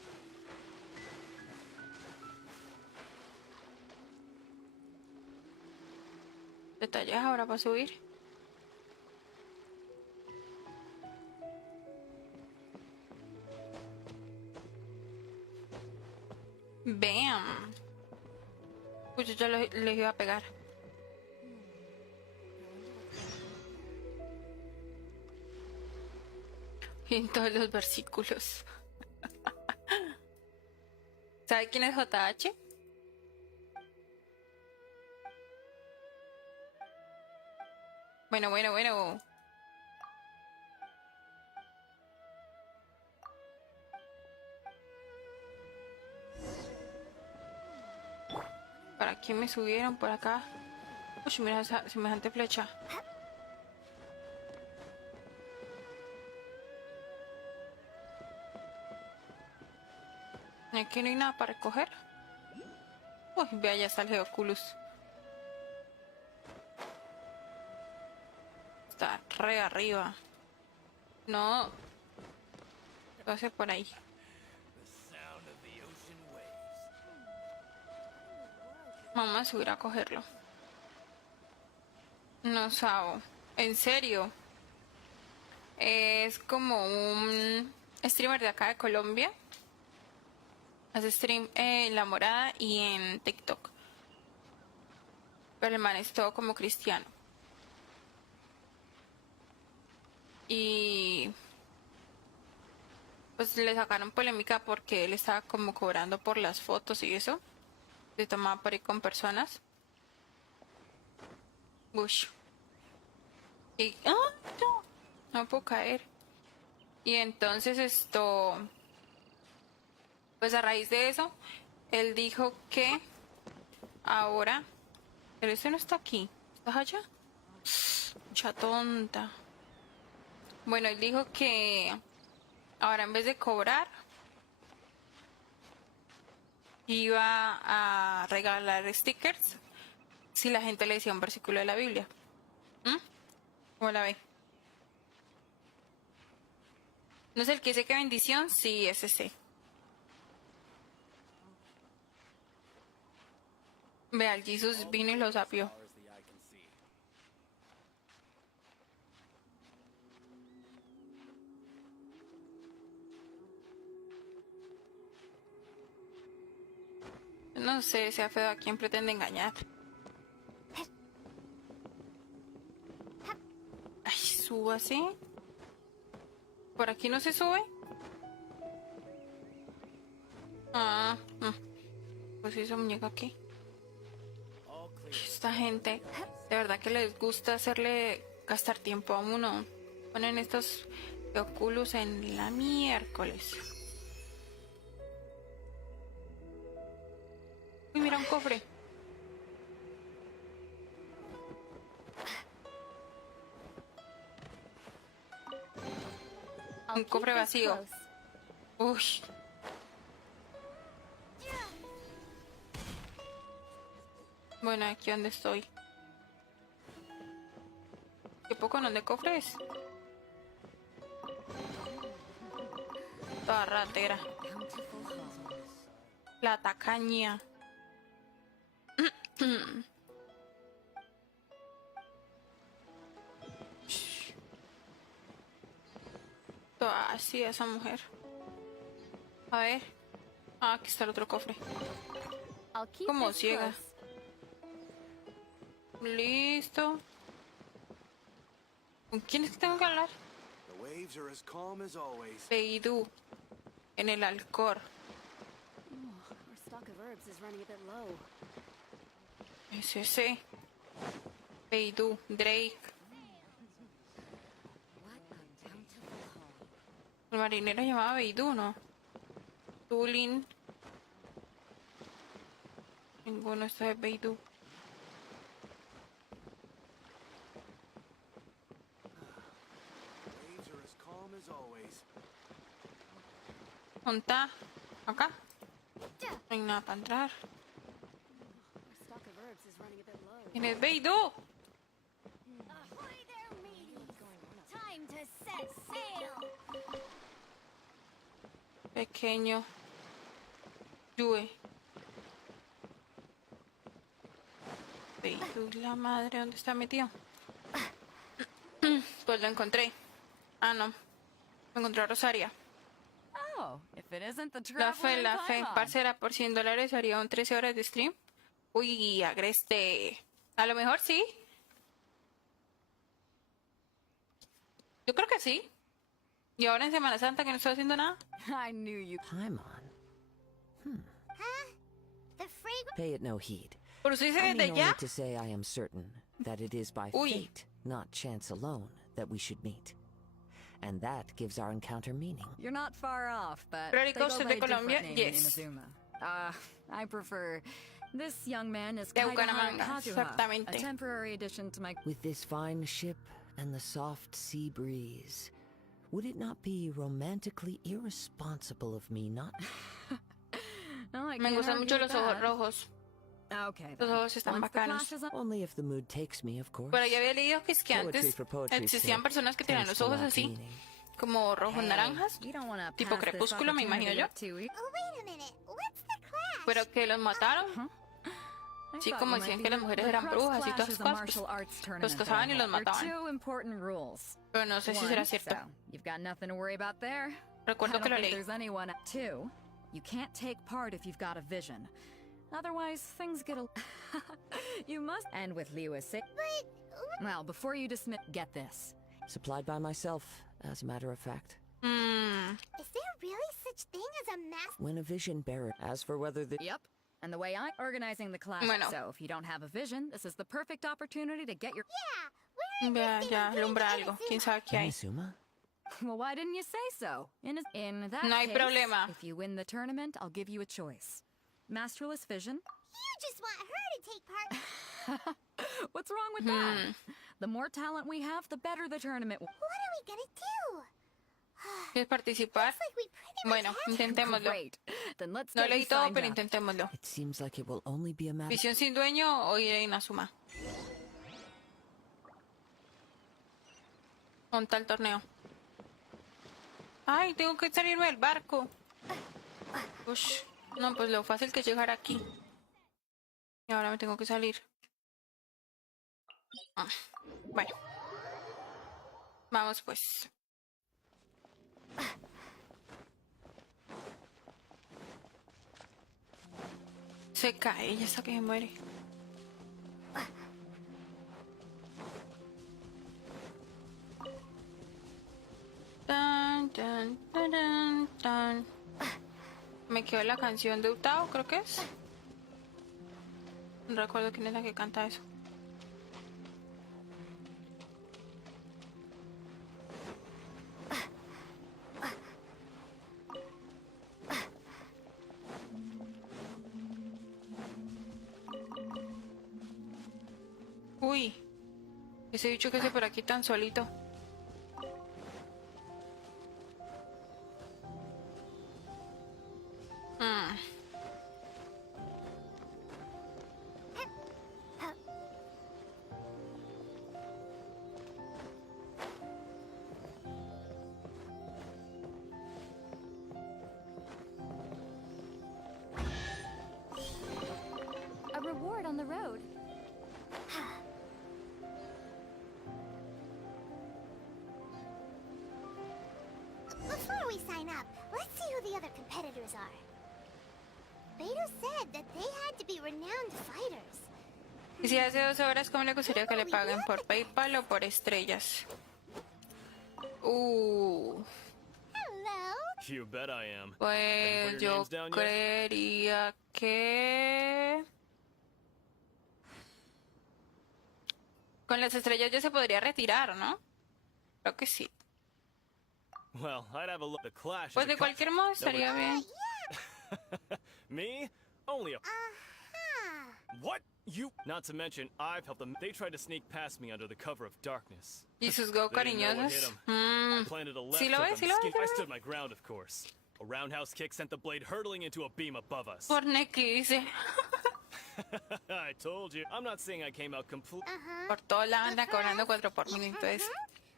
Detalles ahora para subir. Bam. Pues yo ya les iba a pegar. En todos los versículos. ¿Sabe quién es JH? Bueno. ¿Para qué me subieron por acá? Uy, mira esa semejante flecha. Aquí no hay nada para recoger. Uy, vea, ya está el Geoculus. Está re arriba. No. Lo hace por ahí. Vamos a subir a cogerlo. No, Sabo. En serio. Es como un streamer de acá de Colombia. Hace stream en La Morada y en TikTok. Pero el man es todo como cristiano. Y pues le sacaron polémica porque él estaba como cobrando por las fotos y eso. Se tomaba por ahí con personas. Ush. Y no puedo caer. Y entonces pues a raíz de eso, él dijo que ahora, pero este no está aquí, ¿estás allá? Mucha tonta. Bueno, él dijo que ahora en vez de cobrar, iba a regalar stickers si la gente le decía un versículo de la Biblia. ¿Cómo la ve? ¿No es el que dice que bendición? Sí, es ese. Vea, el Jesús vino y lo sapió. No sé, sea feo a quién pretende engañar. Ay, súbase. ¿Por aquí no se sube? Pues hizo muñeca aquí. Esta gente, de verdad que les gusta hacerle gastar tiempo a uno. Ponen estos Oculus en la miércoles. Uy, mira un cofre. Un cofre vacío. Uy. Bueno, aquí donde estoy. Qué poco no de cofres. Toda ratera. La tacaña. Toda así esa mujer. A ver. Ah, aquí está el otro cofre. Como ciega. Listo. ¿Con quién es que tengo que hablar? Beidú. En el Alcor. Es ese. Beidú. Drake. El marinero llamaba Beidú, ¿no? Tulin. Ninguno está de Beidú. ¿Dónde está? Acá. No hay nada para entrar. ¿Quién es Beidou? Ahoy there, mateys! Time to set sail! Pequeño. Yue. Beidou, la madre, ¿dónde está mi tío? Pues lo encontré. Ah, no. Me encontré a Rosaria. Oh, if it isn't the La fe, parcera, por $100 haría un 13 horas de stream. Uy, agreste. A lo mejor sí. Yo creo que sí. Y ahora en Semana Santa que no estoy haciendo nada. I knew you. Paimon. The fragrance. Pay it no heed. Por eso dice I desde mean ya. only to say I am certain that it is by Uy. fate, not chance alone, that we should meet. And that gives our encounter meaning. You're not far off, but Ready, they go Costa by de a different Colombia? name Yes. in Inazuma. I prefer... This young man is De Kaidahara Bucaramanga, Kazuha, exactamente. a temporary addition to my... With this fine ship and the soft sea breeze, would it not be romantically irresponsible of me not... No, I Me can't gustan argue mucho with los ojos that. rojos. Okay, Los then. ojos están Once the bacanos. clash is on- Only if the mood takes me, of course. Pero yo había leído que es que Poetry antes for poetry's existían sake personas que tenían tends los to ojos lack así, meaning. como rojos Hey, naranjas, you don't wanna tipo pass this crepúsculo, me imagino opportunity yo. up too easy. Oh, wait a minute. What's the clash? Pero que los mataron. I Sí, thought como you might decían be que las new. mujeres The eran Crux brujas y Clash todas is esas a cosas. martial arts Los tournament cazaban y that los I hold. There are mataban. two important rules. Pero no sé si será One, cierto. so you've got nothing to worry about there. Recuerdo I que don't lo think leí. there's anyone. Two, you can't take part if you've got a vision. Otherwise, things get a... You must... And with Lewis... Well, before you dismiss... Get this. Supplied by myself, as a matter of fact. Is there really such thing as a master? When a vision bearer... As for whether the... Yep. And the way I'm organizing the class... Bueno. So, if you don't have a vision, this is the perfect opportunity to get your... Yeah, we're Ya, interested ya, in getting alumbra to algo. Inazuma. ¿Quién sabe qué hay? Inazuma? Well, why didn't you say so? In that No hay case, problema. if you win the tournament, I'll give you a choice. Masterless vision. You just want her to take part. What's wrong with that? The more talent we have, the better the tournament will... What are we gonna do? ¿Quieres participar? Looks like we pretty much Bueno, have to. intentémoslo. Great. Then let's No get you leí todo, signed pero up. intentémoslo. It seems like it will only be a matter... Visión sin dueño o ir a Inazuma. Con tal torneo. Ay, tengo que salirme del barco. Ush. No, pues lo fácil que es llegar aquí. Y ahora me tengo que salir. Ah, bueno. Vamos pues. Se cae, ya está que se muere. Tan, tan, tan, tan. Me quedó la canción de Utao, creo que es. No recuerdo quién es la que canta eso. Uy, ese bicho que se por aquí tan solito. A reward on the road. Before we sign up, let's see who the other competitors are. Beto said that they had to be renowned fighters. Y si hace 12 horas, ¿cómo le gustaría que le paguen? ¿Por PayPal o por estrellas? Hello. You bet I am. Pues your yo names down yet? creería que... Con las estrellas ya se podría retirar, ¿no? Creo que sí. Well, I'd have a look. The Clash is Pues a de cualquier modo estaría bien. Me? Only a... Uh-huh. What? You? Not to mention, I've helped them. They tried to sneak past me under the cover of darkness. Y sus go They didn't know what cariñosos. hit 'em. I planted a left ¿Sí lo hook ves? on ¿Sí the lo skin. ves? I stood my ground, of course. A roundhouse kick sent the blade hurtling into a beam above us. Por Neki dice. I told you. I'm not saying I came out complete. Por toda la anda cobrando 4 por minuto. Es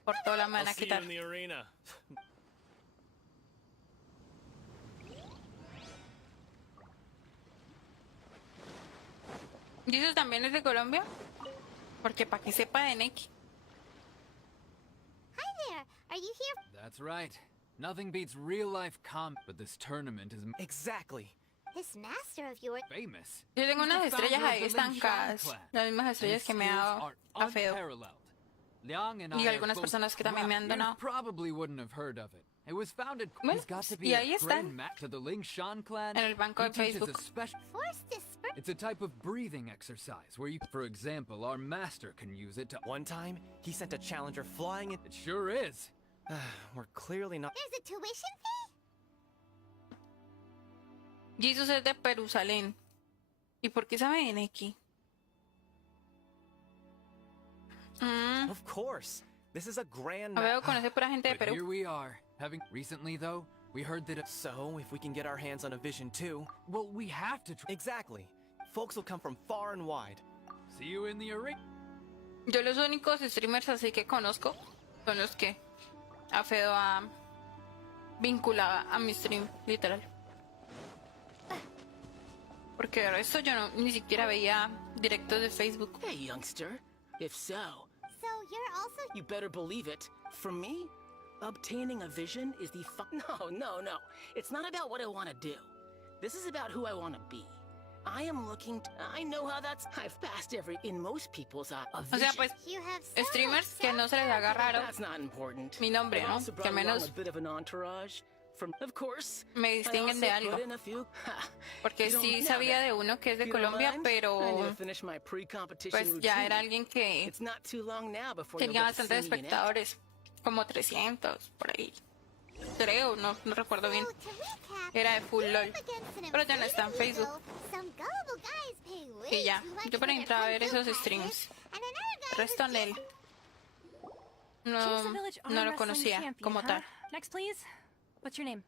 por toda la I'll mana see you quitar. in the arena. ¿Y eso también es de Colombia? Porque para que sepa de Neki. Hi there. Are you here? That's right. Nothing beats real-life but this tournament is Exactly. This master of yours. famous. Yo tengo unas He's the estrellas founder of ahí the Ling estancadas. Shan clan. Las mismas estrellas His que me ha skills dado are a Feo. unparalleled. Liang and Y I are algunas both personas que también me han You donado. probably wouldn't have heard of it. It was founded. Bueno, He's got to y be ahí a están. grand match to the Ling Shan clan. En el banco He de teaches Facebook. a special. Forced to spur. It's a type of breathing exercise where you, for example, our master can use it to. One time, he sent a challenger flying in. It sure is. We're clearly not. There's a tuition fee? Jesus es de Jerusalén. ¿Y por qué sabe de Neki? Of course. This is a grand. A ver, conoce pura gente de But here Perú. we are. Having recently, though, we heard that. So, if we can get our hands on a vision too. Well, we have to. Exactly. Folks will come from far and wide. See you in the arena. Yo los únicos streamers así que conozco son los que a Feo ha vinculado a mi stream, literal. Porque de resto yo no, ni siquiera veía directos de Facebook. Hey, youngster. If so, So you're also. you better believe it. For me, obtaining a vision is the No. It's not about what I want to do. This is about who I want to be. I am looking I know how that's... I've passed in most people's a O vision. sea, pues You have so streamers much que no se les haga raro That's not important. mi nombre, I've ¿no? also Que al brought along menos a bit of an entourage. Of course, me distinguen de I also algo. put in a few... Porque You don't sí know sabía that. de uno que es de If you don't Colombia, mind, I need pero to finish my pre-competition pues ya routine. era alguien que It's not too long now before you'll tenía get to see bastantes me in action. espectadores. Como 300, por ahí. Creo, no recuerdo bien. So, to recap, Era de full you're LOL. up against an Pero ya no está en inflated Facebook. ego, some gullible guys pay way Y ya, too much yo for para their entrar a ver kung fu esos classes, streams. and another guy Resto who's en él. Choose a village arm No lo wrestling conocía champion, como huh? tal. Next, please. What's your name?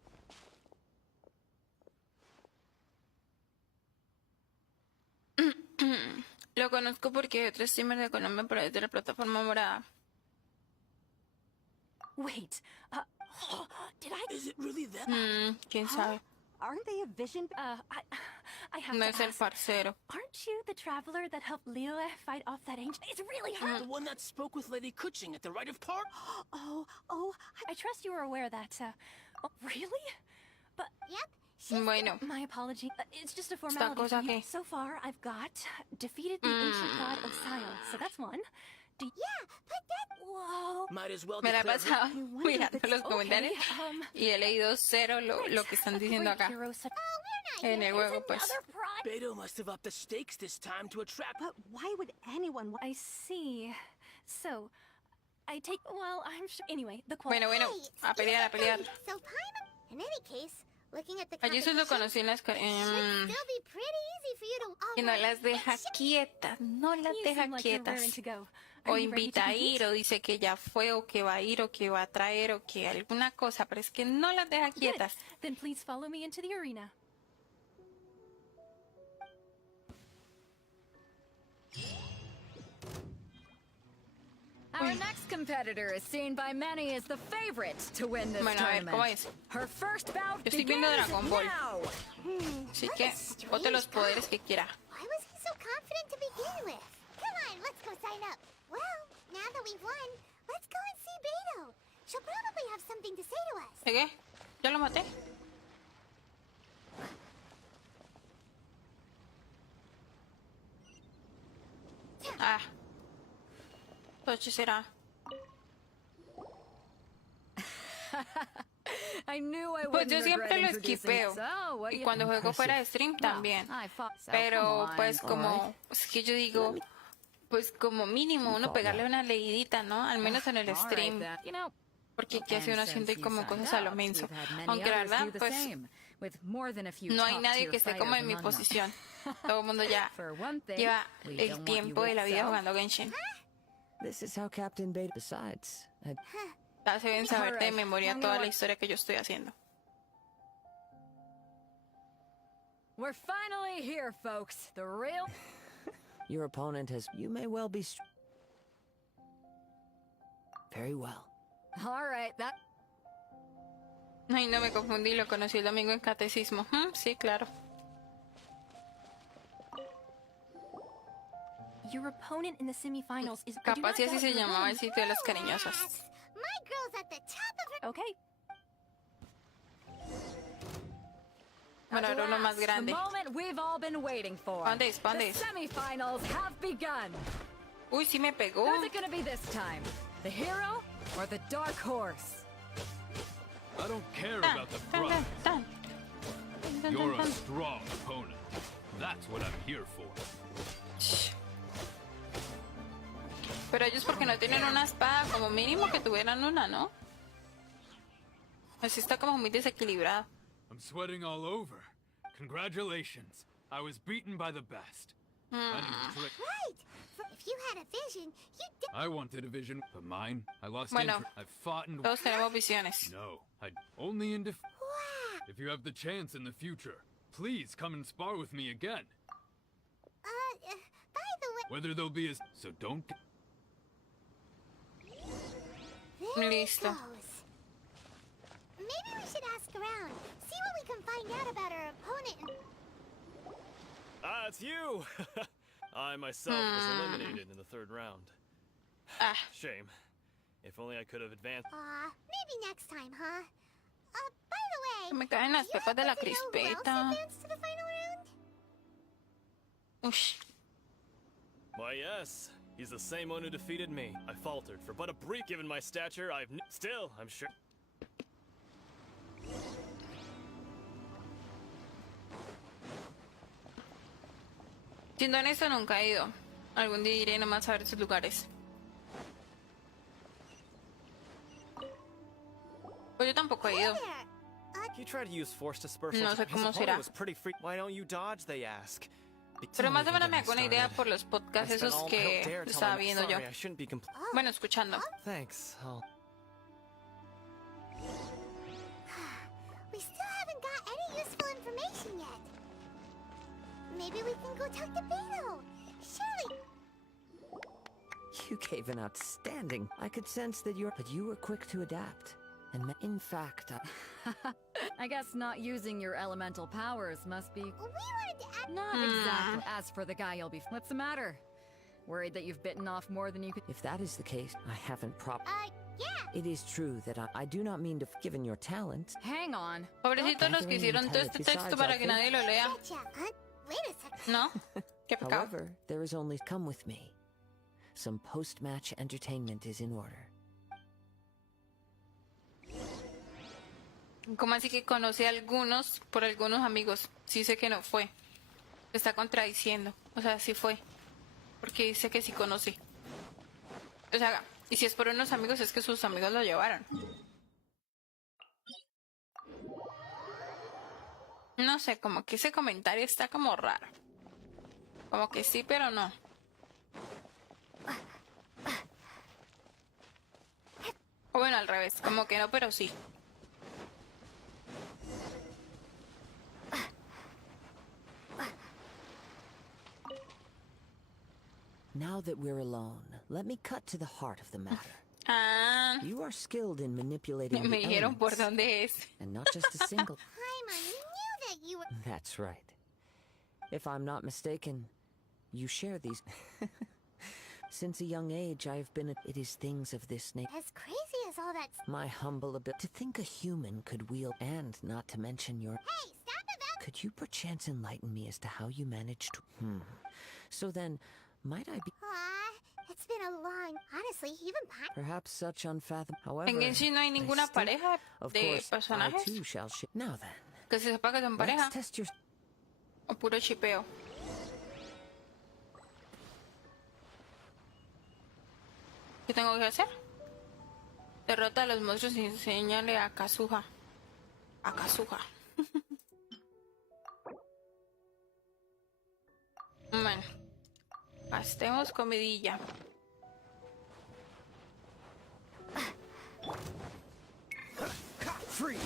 Lo conozco porque hay otro streamer de Colombia, pero es de la plataforma morada. Wait. Did I? Is it really that? ¿Quién sabe? Aren't they a vision? I have No to es el ask. parcero. Aren't you the traveler that helped Leo fight off that ancient? It's really her. The one that spoke with Lady Kuching at the Rite of Part? Oh, I trust you were aware that, oh, really? But Yep, she's Bueno, my apology. It's just a esta formality. cosa for me. que... So far, I've got defeated the ancient god Osial, so that's one. Yeah, put that. Whoa. Might as well Me la he declare pasado I wonder if mirando it's los comentarios okay, y he leído cero lo que están diciendo great acá hero such- Oh, we're not en el juego, pues. Another prize. Beto must have upped the stakes this time to attract. But why would anyone? I see. So, I take. Well, I'm sure. Anyway, the quality. Bueno, a pelear, a pelear. So Paimon, in any case, looking at the A Jesus lo conocí en la escuela. should still be pretty easy for you to. Y no las deja quietas, no las You deja seem like you're raring quietas. to go. O Are you ready to invita a compete? ir, o dice que ya fue, o que va a ir, o que va a traer, o que alguna cosa, pero es que no las deja Good. quietas. Then please follow me into the arena. Our next competitor is seen by many as the favorite to win this Bueno, a ver, tournament. ¿cómo es? Her first bout Yo estoy viendo begins Dragon Ball. now. Así que, bote los poderes que quiera. Why was he so confident to begin with? Come on, let's go sign up. Well, now that we've won, let's go and see Beto. She'll probably have something to say to us. ¿De qué? ¿Ya lo maté? Ah. Tochi será. I knew I Pues wouldn't yo regret siempre lo introducing- esquipeo. So, what do Y you- cuando juego fuera de stream también. I thought so. Pero Come on, pues como, alright. es que yo digo, pues como mínimo uno pegarle una leidita, ¿no? Al menos en el All right, stream. then. You know, Porque aquí hace uno and haciendo since como you cosas signed a lo up, menso. we've had many Aunque la others verdad, do the pues same, with more than a few no hay top nadie tier que esté como fighters en mi among them. posición. Todo el mundo ya For one thing, lleva we el don't want tiempo you de la vida with jugando Genshin. This is how Captain Beta decides. Ya se deben saber de Alright, memoria I'm toda gonna la watch- historia que yo estoy haciendo. We're finally here, folks. The real... Your opponent has... You may well be... Very well. All right, that... Ay, no me confundí, lo conocí el domingo en catecismo. Sí, claro. Your opponent in the semifinals is... Capaz y así se llamaba el sitio de las cariñosas. My girl's at the top of her... Okay. Bueno, era uno más The grande. moment we've all been waiting for. Pandis, The pandis. semifinals have begun. Uy, sí me pegó. Who's it gonna be this time? The hero or the dark horse? I don't care Tan, about the tan, prize. tan, tan. You're Tan, a tan. strong opponent. That's what I'm here for. Pero ellos porque no tienen una espada, como mínimo que tuvieran una, ¿no? Así está como muy desequilibrado. I'm sweating all over. Congratulations. I was beaten by the best. I didn't trick. Right! If you had a vision, you'd... I wanted a vision, but mine, I lost Bueno, interest. I fought and... todos tenemos visiones. No, I only in def... Wow! If you have the chance in the future, please come and spar with me again. By the way... Whether there'll be a... So don't... There Listo. it goes. Maybe we should ask around, see what we can find out about our opponent. Ah, it's you! I myself was eliminated in the third round. Ah, Shame. If only I could have advanced. Maybe next time, huh? By the way, me caen las do you pepas de la happen to know who else crispeta. advanced to the final round? Ush. Why, yes. He's the same one who defeated me. I faltered for but a brief. Given my stature, still, I'm sure. Siendo honesto, nunca he ido. Algún día iré nomás a ver esos lugares. Pues yo tampoco he ido. He tried to use force dispersal. No sé His cómo opponent será. was pretty free. Why don't you dodge, they ask. Pero más o menos me hago una idea por los podcasts esos que estaba viendo yo. I shouldn't be Bueno, escuchando. Thanks. We still haven't got any useful information yet. Maybe we can go talk to Beto. Surely. You gave an outstanding... I could sense that you're... But you were quick to adapt. And in fact, I guess not using your elemental powers must be... We wanted to ask... Not exactly. As for the guy you'll be... What's the matter? Worried that you've bitten off more than you could... if that is the case, I haven't yeah. It is true that I do not mean to... Given your talent... Hang on. Pobrecitos los que hicieron todo este texto para que nadie lo lea. Betcha. Wait a second. ¿No? Qué pecado. However, there is only... Come with me. Some post-match entertainment is in order. ¿Cómo así que conoce a algunos por algunos amigos? Sí sé que no fue. Está contradiciendo. O sea, sí fue. Porque dice que sí conocí. O sea, y si es por unos amigos es que sus amigos lo llevaron. No sé, como que ese comentario está como raro. Como que sí, pero no. O bueno, al revés. Como que no, pero sí. Now that we're alone, let me cut to the heart of the matter. Ah, You are skilled in manipulating me the dijeron por elements, dónde es. and not just a single... Paimon, we knew that you were... That's right. If I'm not mistaken, you share these... Since a young age, I've been... It is things of this nature. As crazy as all that... My humble ability... To think a human could wield... And not to mention your... Hey, stop about... Could you perchance enlighten me as to how you managed to... So then, might I be... It's been a long... Honestly, even Perhaps such unfathomable... However... En Genshin no hay ninguna I still- pareja Of de course, I personajes too shall ship... Now then, que se sepa que son pareja let's test your... o puro chipeo. ¿Qué tengo que hacer? Derrota a los monstruos y enséñale a Kazuha. A Kazuha. Bueno. Gastemos comidilla. Freeze!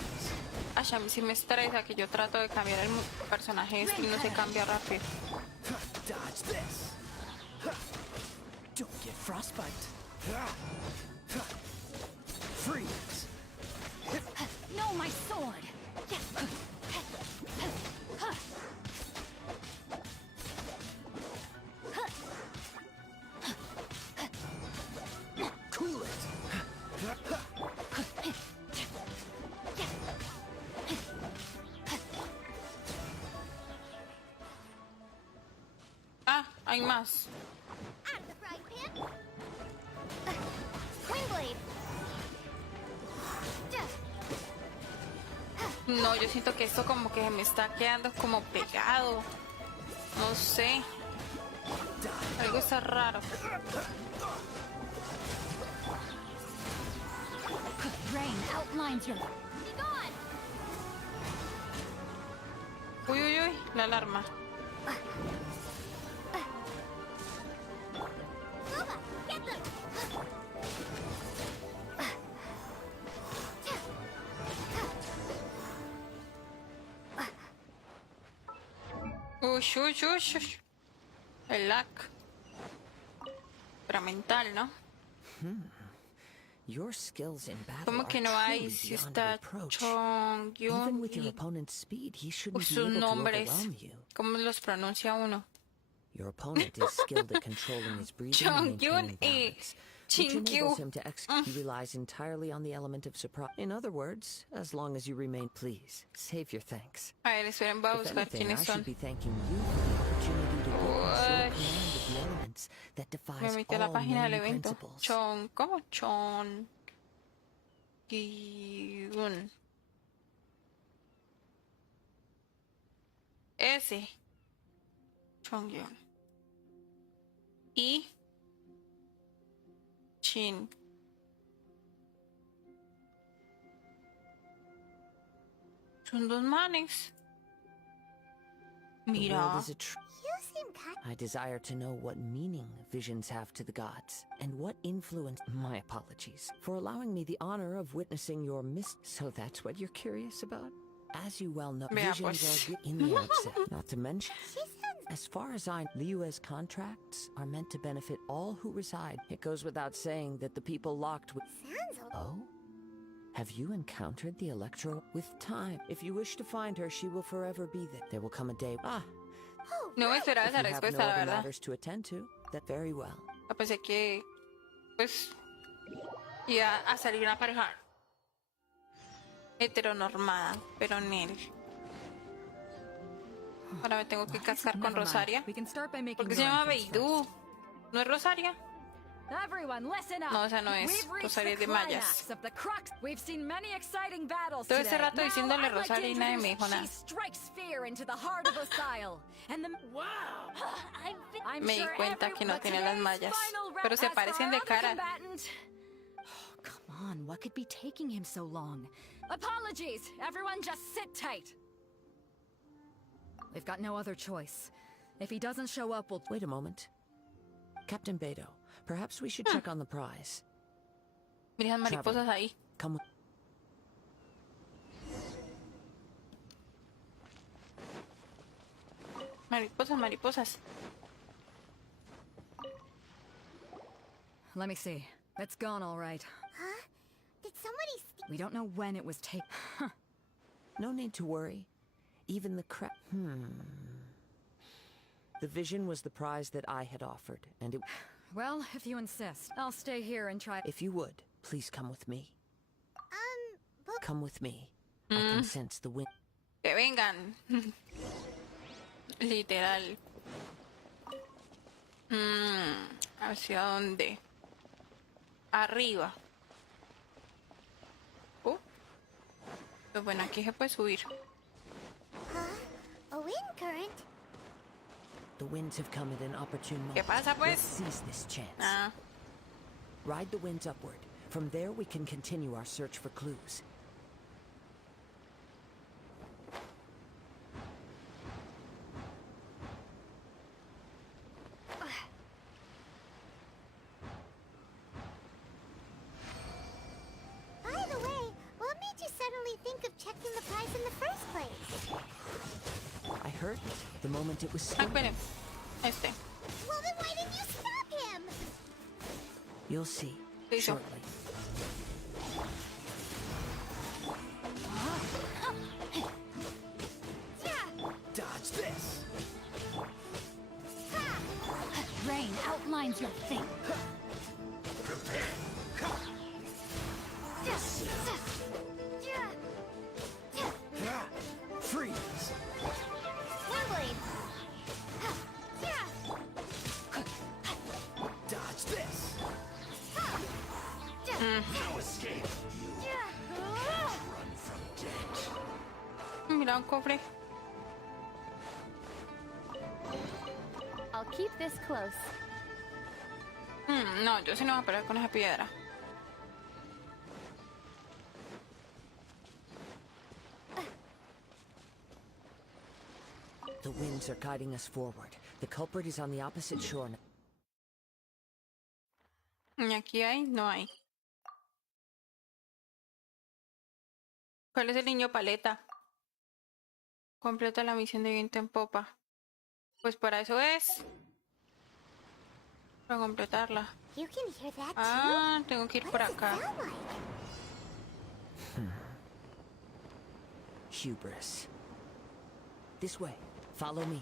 Ay, A mí sí me estresa que yo trato de cambiar el personaje y no se cambia rápido. Dodge this. Don't get frostbite. Freeze. No, my sword! Cool it. Ah, hay más. Out of the frying pan. Swing blade. No, yo siento que esto como que me está quedando como pegado. No sé. Algo está raro. Rain outlines your... Be gone. Uy, uy, uy, la alarma. Luba, get them. Uy, uy, uy, uy. El lag. Pero mental, ¿no? Your skills in battle ¿Cómo are que no hay? truly Si beyond está reproach. Chong, Even Yun with your y opponent's speed, he shouldn't be sus able to nombres. overwhelm you. ¿Cómo los pronuncia uno? Your opponent is skilled at controlling his breathing and Chong-gyun maintaining y balance, which Ching-kyu. enables him to execute. He relies entirely on the element of surprise. In other words, as long as you remain, please save your thanks. A ver, esperen, voy a If buscar anything, quiénes I son. should be thanking you for the opportunity to witness your Uy. command of the elements that Me defies metí a la all página del known evento. principles. Chong, ¿cómo? Chong. Gyun. Ese. Chong-gyun. Y Chin. Son dos manes. The world Mira. is a You seem kind. I desire to know what meaning visions have to the gods, and what influence. My apologies for allowing me the honor of witnessing your So that's what you're curious about? As you well know, Vea, visions pues. are in the outset. Not to mention, She sounds as far as I, Liyue's contracts are meant to benefit all who reside. It goes without saying that the people locked with. sounds a Oh? Have you encountered the Electro? With time, if you wish to find her, she will forever be there. There will come a day. No me esperaba If esa you have no respuesta, la other verdad. matters to attend to, that very well. Yo pensé que, pues, iba a salir una pareja heteronormada, pero en él. Ahora me tengo que casar con Never mind. Rosaria. We can start by making ¿Por qué se your llama entrance Beidú? ¿No es Rosaria? Everyone, listen up. No, esa no es. We've reached Rosaria es the de mayas. climax of the crux. We've seen many exciting battles Todo ese today. rato Now, diciéndole I'd like to Rosaria y nadie me dijo introduce- nada. She strikes fear into the heart of Osile. And the Wow. I'm Me di sure cuenta que no but tenía las today's mallas, final pero se round, as for parecen our de other cara. combatant- Oh, come on, what could be taking him so long? Apologies, everyone just sit tight. We've got no other choice. If he doesn't show up, we'll... Wait a moment. Captain Beto, perhaps we should check on the prize. Mira las mariposas ahí. Come with. Mariposas, mariposas. Let me see. It's gone all right. Huh? Did somebody We don't know when it was taken. No need to worry. Even the The vision was the prize that I had offered, and it. Well, if you insist, I'll stay here and try... If you would, please come with me. but Come with me. I can sense the wind. Que vengan. Literal. ¿Hacia dónde? Arriba. Pues bueno, aquí se puede subir. a wind current? The winds have come at an opportune moment. ¿Qué pasa, pues? Let's seize this chance. Ah, Ride the winds upward. From there, we can continue our search for clues. By the way, what made you suddenly think of checking the prize in the the moment it was Ah, stolen. espere. Este. Well, then why didn't you stop him? You'll see ¿Qué hizo? shortly. Dodge this. Rain outlines your fate. Freeze. Windblade. Dodge this. No escape. Run from death. Mira, un cofre. I'll keep this close. No, yo sí no voy a pelear con esa piedra. The winds are guiding us forward. The culprit is on the opposite shore now. ¿Y aquí hay? No hay. ¿Cuál es el niño paleta? Completa la misión de viento en popa. Pues para eso es. Para completarla. You can hear that Ah, tengo que ir por acá. sound like? Hubris. This way. Follow me.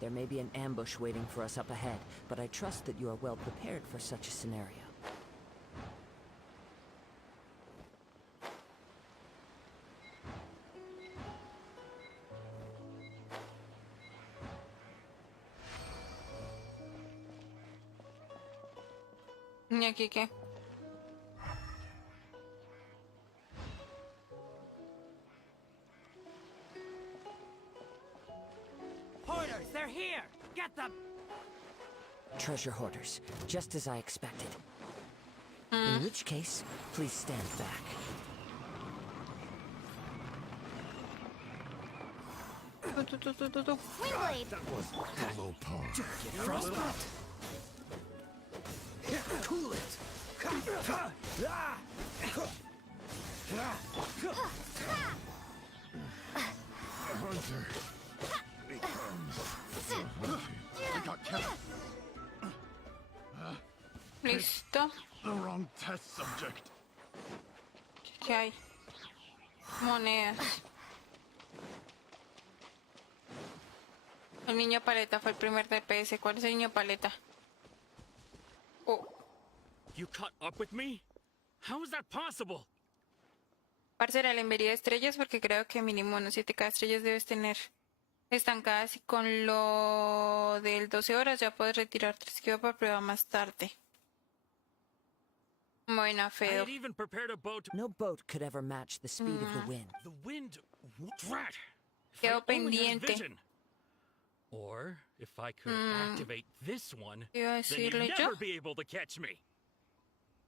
There may be an ambush waiting for us up ahead, but I trust that you are well prepared for such a scenario. ¿Y aquí qué? Hoarders, they're here! Get them! Treasure hoarders, just as I expected. In which case, please stand back. Windblade. That was hollow part. Frostbite. Cool it. The hunter becomes the hunted. I got kept Listo. the wrong test subject. ¿Qué hay? Monedas. El niño paleta fue el primer DPS. ¿Cuál es el niño paleta? Oh, You caught up with me? How is that possible? parcera, le enviaría estrellas porque creo que mínimo unos 7K estrellas debes tener estancadas y con lo del 12 horas ya puedes retirarte. Esquiva por prueba más tarde. Bueno, I Fedo. had even prepared a boat. No boat could ever match the speed of the wind. The wind. Drat! If Quedó I only had pendiente. vision. Or if I could activate this one, Iba a then you'd decirle yo. never be able to catch me.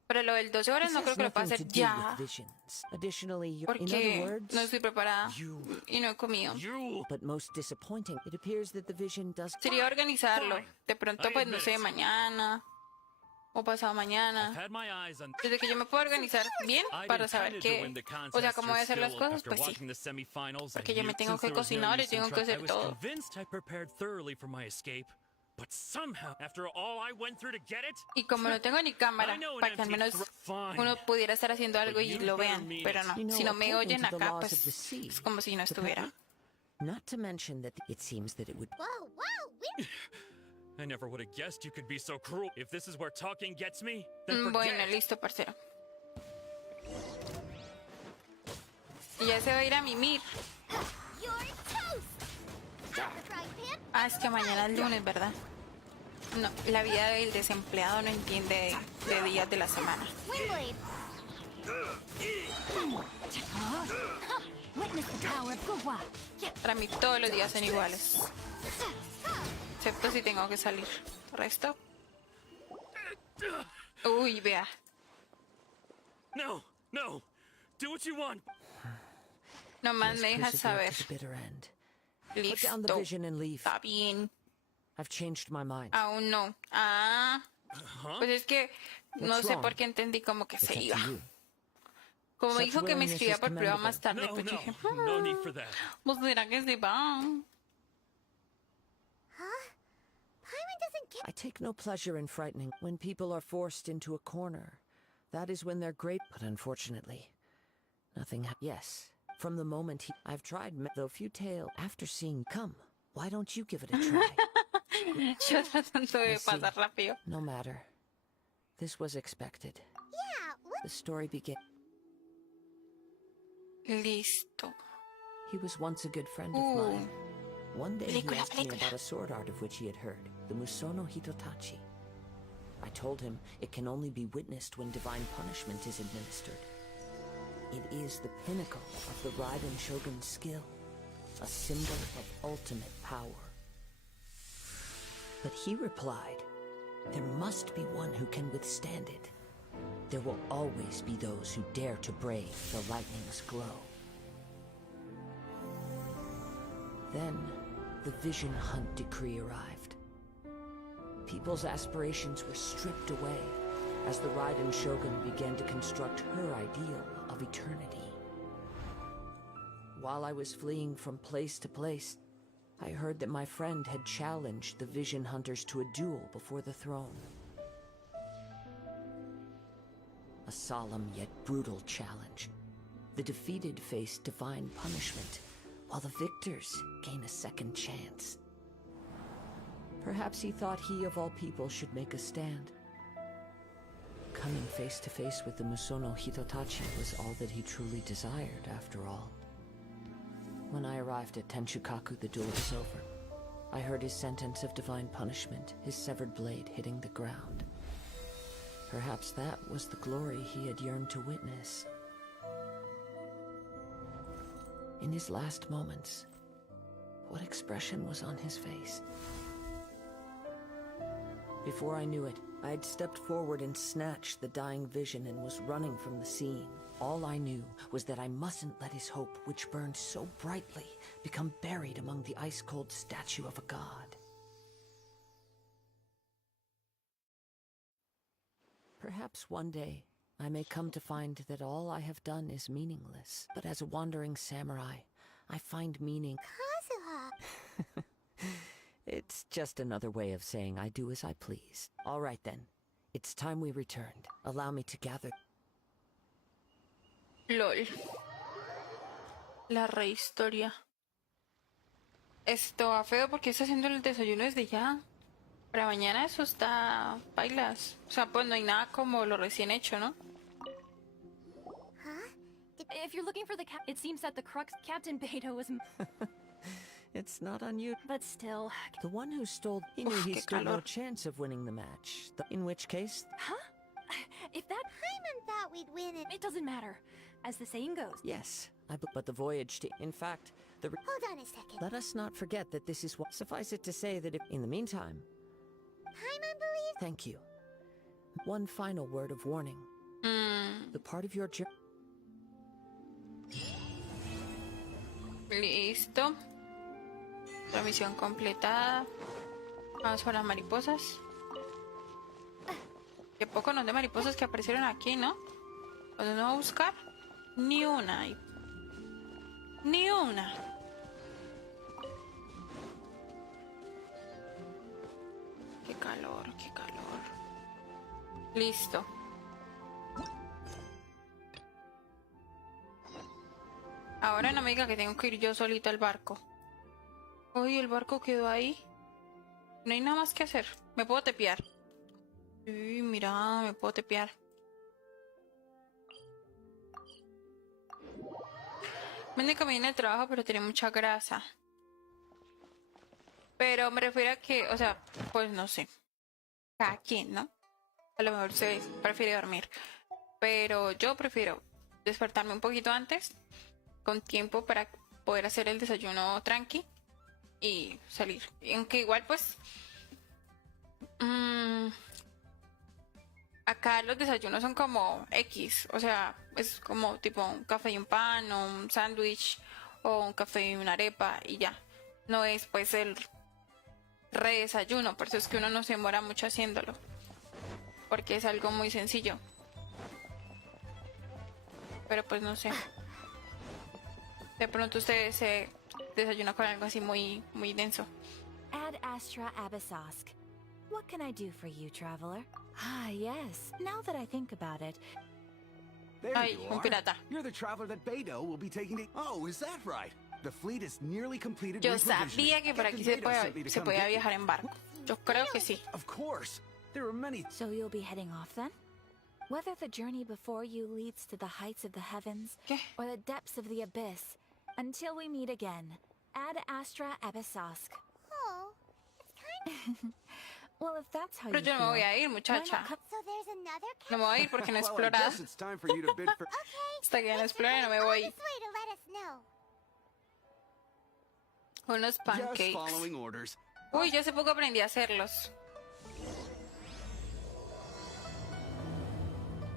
Pero lo del 12 horas This no creo has que lo pueda nothing hacer to do ya. with visions. Additionally, in Porque other words, no estoy preparada You. y no he comido. You. but most disappointing, it appears that the vision does. Sería organizarlo. Fine. De pronto, I pues no admit sé, it. mañana o pasado I've mañana. had my eyes on. Desde que yo me puedo organizar bien I'd para saber intended to win the qué, o sea, cómo voy a hacer las contest cosas, after pues sí. watching the semifinals, Porque and yo me tengo since que there was no cocinar y use in tengo que try- I hacer was todo. convinced I prepared thoroughly for my escape, but somehow, after all I went through to get it, Y como no tengo ni cámara, I know an para que al empty menos fine. uno pudiera estar haciendo algo But y you lo better vean, mean pero it. no. You know, Si no me according oyen to the acá, laws of the pues sea, es como si no the estuviera. Not to mention that it seems that it would. Whoa, whoa, I never would have guessed you could be so cruel. If this is where talking gets me, then forget Bueno, it. listo, parcero. Y ya se va a ir a mimir. you're toast. Got the frying pan? Ah, es que mañana es lunes, ¿verdad? No, la vida del desempleado no entiende de días de la semana. Windblade. Witness the power of Gua. Para mí todos los días son iguales. Excepto si tengo que salir. Resto. Uy, vea. No, no. Do what you want. Nomás me dejas persevere saber. to the bitter end. Put down the Listo. vision and leave. Está bien. I've changed my mind. Aún no. Ah. Pues es que no What's sé wrong? por qué entendí como que It's se up to iba. you. Como Such dijo que me willingness escribía is por prueba más commendable. tarde, No, pues no. dije, No need for that. pues será que se va. I take no pleasure in frightening. When people are forced into a corner, that is when they're great. But unfortunately, nothing yes. From the moment I've tried, though few tale. After seeing, come, why don't you give it a try? Yo tratando de pasar rápido. No matter. This was expected. Yeah, what? The story began. Listo. He was once a good friend of mine. One day he asked me about a sword art of which he had heard, the Musono Hitotachi. I told him it can only be witnessed when divine punishment is administered. It is the pinnacle of the Raiden Shogun's skill, a symbol of ultimate power. But he replied, there must be one who can withstand it. There will always be those who dare to brave the lightning's glow. Then, the Vision Hunt decree arrived. People's aspirations were stripped away as the Raiden Shogun began to construct her ideal of eternity. While I was fleeing from place to place, I heard that my friend had challenged the Vision Hunters to a duel before the throne. A solemn yet brutal challenge. The defeated face divine punishment, while the victors gain a second chance. Perhaps he thought he of all people should make a stand. Coming face to face with the Musono Hitotachi was all that he truly desired, after all. When I arrived at Tenshukaku, the duel was over. I heard his sentence of divine punishment, his severed blade hitting the ground. Perhaps that was the glory he had yearned to witness. In his last moments, what expression was on his face? Before I knew it, I had stepped forward and snatched the dying vision and was running from the scene. All I knew was that I mustn't let his hope, which burned so brightly, become buried among the ice-cold statue of a god. Perhaps one day, I may come to find that all I have done is meaningless. But as a wandering samurai, I find meaning. Kazuha! It's just another way of saying I do as I please. All right then. It's time we returned. Allow me to gather. LOL. La rehistoria. Esto va feo porque está haciendo el desayuno desde ya. Para mañana eso está bailas. O sea, pues no hay nada como lo recién hecho, ¿no? Huh? If you're looking for the it seems that the crux Captain Beto was... It's not on you. But still... The one who stole... He knew he stood no chance of winning the match. In which case... Huh? If that... Paimon thought we'd win it. It doesn't matter. As the saying goes. Yes, but the voyage to... In fact, the... Hold on a second. Let us not forget that this is what... Suffice it to say that if... In the meantime... Paimon believes... Thank you. One final word of warning. The part of your journey... Listo. La misión completada. Vamos por las mariposas. Qué poco nos de mariposas que aparecieron aquí, ¿no? ¿Dónde nos va a buscar? Ni una. Ni una. Qué calor, qué calor. Listo. Ahora no me diga que tengo que ir yo solita al barco. Uy, el barco quedó ahí. No hay nada más que hacer. Me puedo tepear. Uy, mira, me puedo tepear. Vende comida en el trabajo, pero tiene mucha grasa. Pero me refiero a que, o sea, pues no sé. Cada quien, ¿no? A lo mejor se prefiere dormir. Pero yo prefiero despertarme un poquito antes, con tiempo para poder hacer el desayuno tranqui y salir. Aunque igual pues acá los desayunos son como X, o sea, es como tipo un café y un pan, o un sándwich, o un café y una arepa y ya. No es pues el redesayuno, por eso es que uno no se demora mucho haciéndolo, porque es algo muy sencillo. Pero pues no sé. De pronto usted se desayuna con algo así muy denso. Ad Astra Abyssosque. What can I do for you, traveler? Ah, yes. Now that I think about it, There Ay, you un are. pirata. You're the traveler that Beidou will be taking to... Oh, is that right? The fleet is nearly completed Yo reprovisioning. sabía que por aquí Captain Beidou sent me to se come podía get you. viajar en barco. Yo creo que sí. Of course. There are many... so you'll be heading off then? Whether the journey before you leads to the heights of the heavens ¿Qué? or the depths of the abyss, until we meet again, Ad Astra Episosk. Oh, it's kind Well, if that's how Pero you yo no me feel, voy a ir, why muchacha. not come- So there's another No me voy a ir porque no he Well, I explorado. guess it's time for you to bid for... Hasta que no Thanks for explore no me going all voy. this way to let us know. Unos Just pancakes. following orders. Uy, yo hace poco aprendí a hacerlos.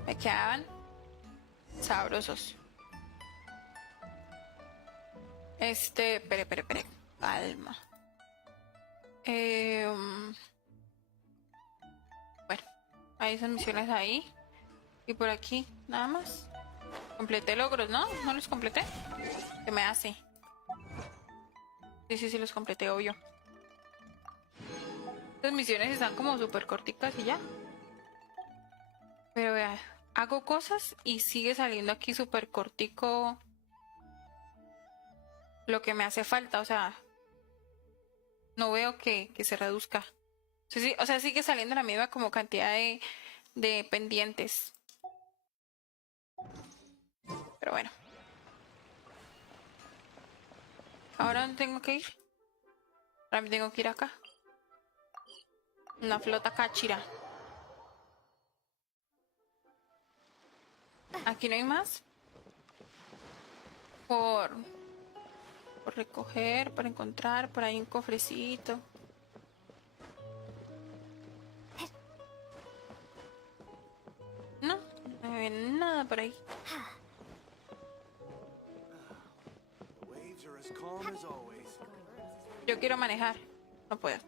Me quedaban sabrosos. Espere. Calma. Bueno, hay esas misiones ahí. Y por aquí, nada más. Completé logros, ¿no? ¿No los completé? ¿Qué me hace? Sí, los completé, obvio. Estas misiones están como súper corticas y ya. Pero vea, hago cosas y sigue saliendo aquí súper cortico lo que me hace falta, o sea, no veo que se reduzca. Sí, o sea, sigue saliendo la misma como cantidad de pendientes. Pero bueno. ¿Ahora dónde tengo que ir? Ahora me tengo que ir acá. Una flota cáchira. Aquí no hay más. Por recoger, por encontrar, por ahí un cofrecito. No hay nada por ahí. The waves are as calm as always. Yo quiero manejar. No puedo.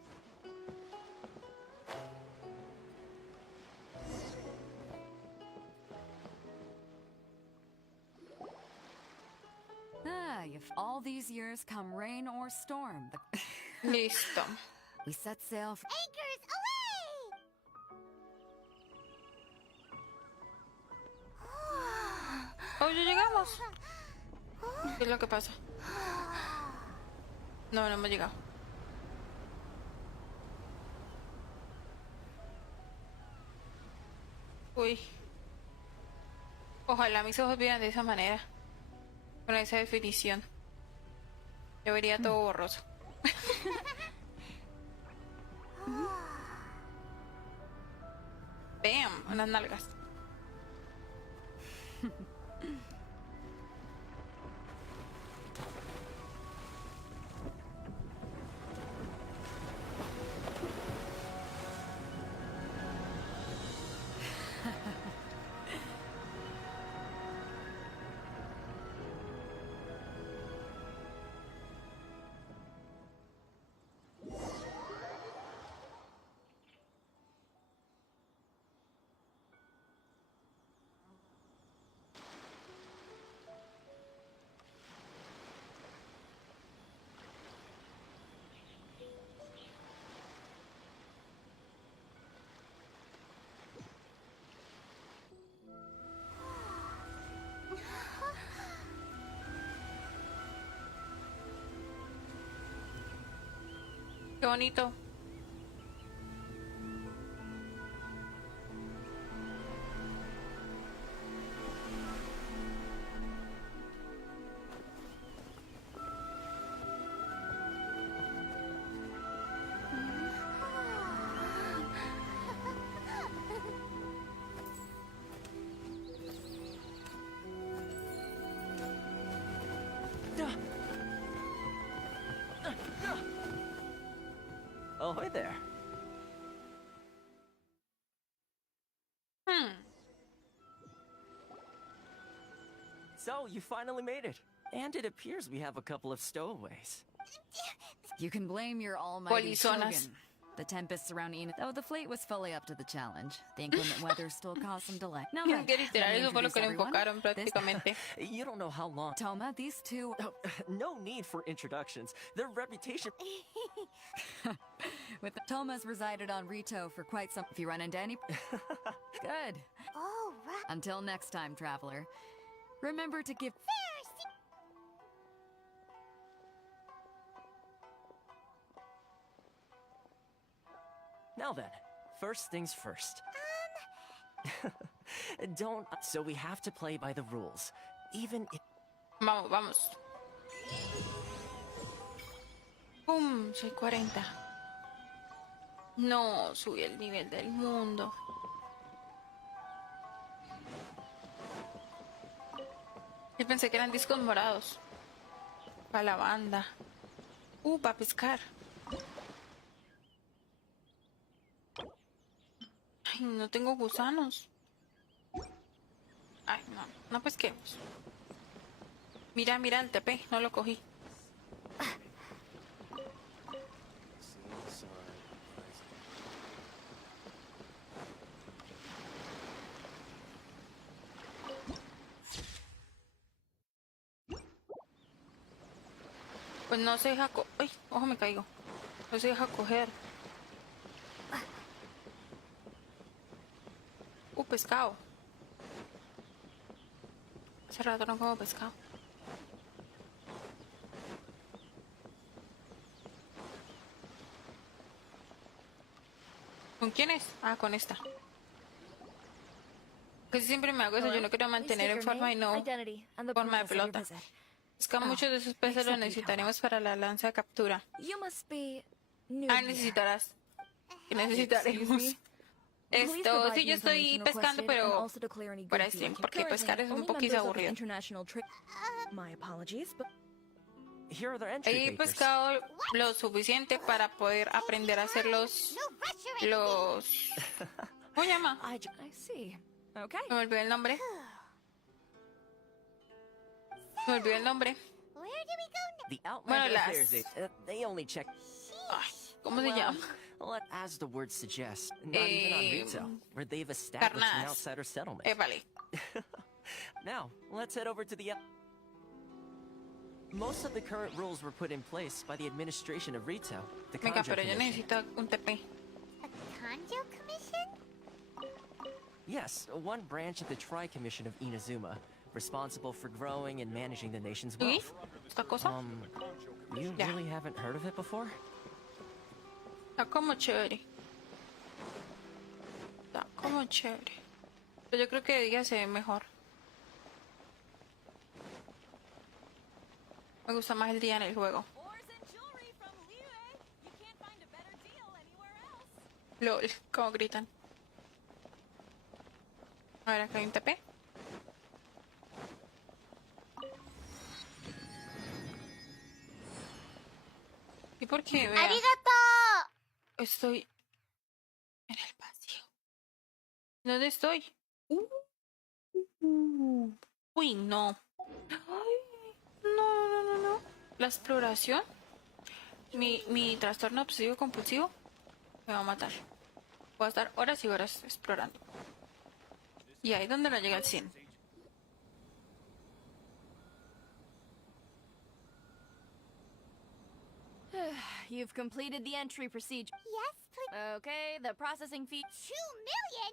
Ah, if all these years come rain or storm, Listo. we set sail for... Anchors away! Oh, ya llegamos. ¿Qué es lo que pasa? No hemos llegado. Uy. Ojalá mis ojos vieran de esa manera. Con esa definición. Yo vería todo borroso. Bam, unas nalgas. Qué bonito. Oh, hi there. So, you finally made it. And it appears we have a couple of stowaways. You can blame your almighty Polizonas. Shogun. The tempests around Enid, though the fleet was fully up to the challenge. The inclement weather still caused some delay. Now then, Que literal, let me eso fue lo introduce que lo everyone. enfocaron prácticamente. You don't know how long. Toma, these two... Oh, no need for introductions. Their reputation... With Toma's resided on Rito for quite some... If you run into any... Good. Oh, right. Until next time, traveler. Remember to give... Now then, first things first. Don't... So we have to play by the rules. Even if... Vamos, vamos. ¡Pum! Soy 40. No, subí el nivel del mundo. Yo pensé que eran discos morados. Para la banda. Para pescar. Ay, no tengo gusanos. Ay, no. No pesquemos. Mira, mira el TP. No lo cogí. Pues no se deja ¡ay! Ojo, me caigo. No se deja coger. Pescado. Hace rato no como pescado. ¿Con quién es? Ah, con esta. Casi siempre me hago eso. Yo no quiero mantener en forma y no forma de pelota. Es que muchos de esos peces los necesitaremos para la lanza de captura. Ah, necesitarás. Necesitaremos. Esto, sí, yo estoy pescando, pero por ahí porque pescar es un poquito aburrido. He pescado lo suficiente para poder aprender a hacer los... ¿Cómo se llama? Me olvidó el nombre. Me olvidó el nombre. Bueno, las... Ay, ¿cómo se llama? Well, as the word suggests, not even on Rito, where they've established an outsider settlement. Vale. Now, let's head over to the... Most of the current rules were put in place by the administration of Rito, the Venga, Kanjo pero yo Commission. necesito un TP. The Kanjo Commission? Yes, one branch of the Tri-Commission of Inazuma, responsible for growing and managing the nation's wealth. ¿Esta cosa? You really haven't heard of it before? Está como chévere. Está como chévere. Pero yo creo que de día se ve mejor. Me gusta más el día en el juego. LOL, cómo gritan. A ver, acá hay un TP. ¿Y por qué? Vea. ¡Arigato! Estoy en el vacío. ¿Dónde estoy? Uy, no. Ay, no. La exploración. Mi trastorno obsesivo compulsivo me va a matar. Voy a estar horas y horas explorando. Y ahí es donde no llega al 100. You've completed the entry procedure. Yes, please. Okay, the processing fee... 2 million?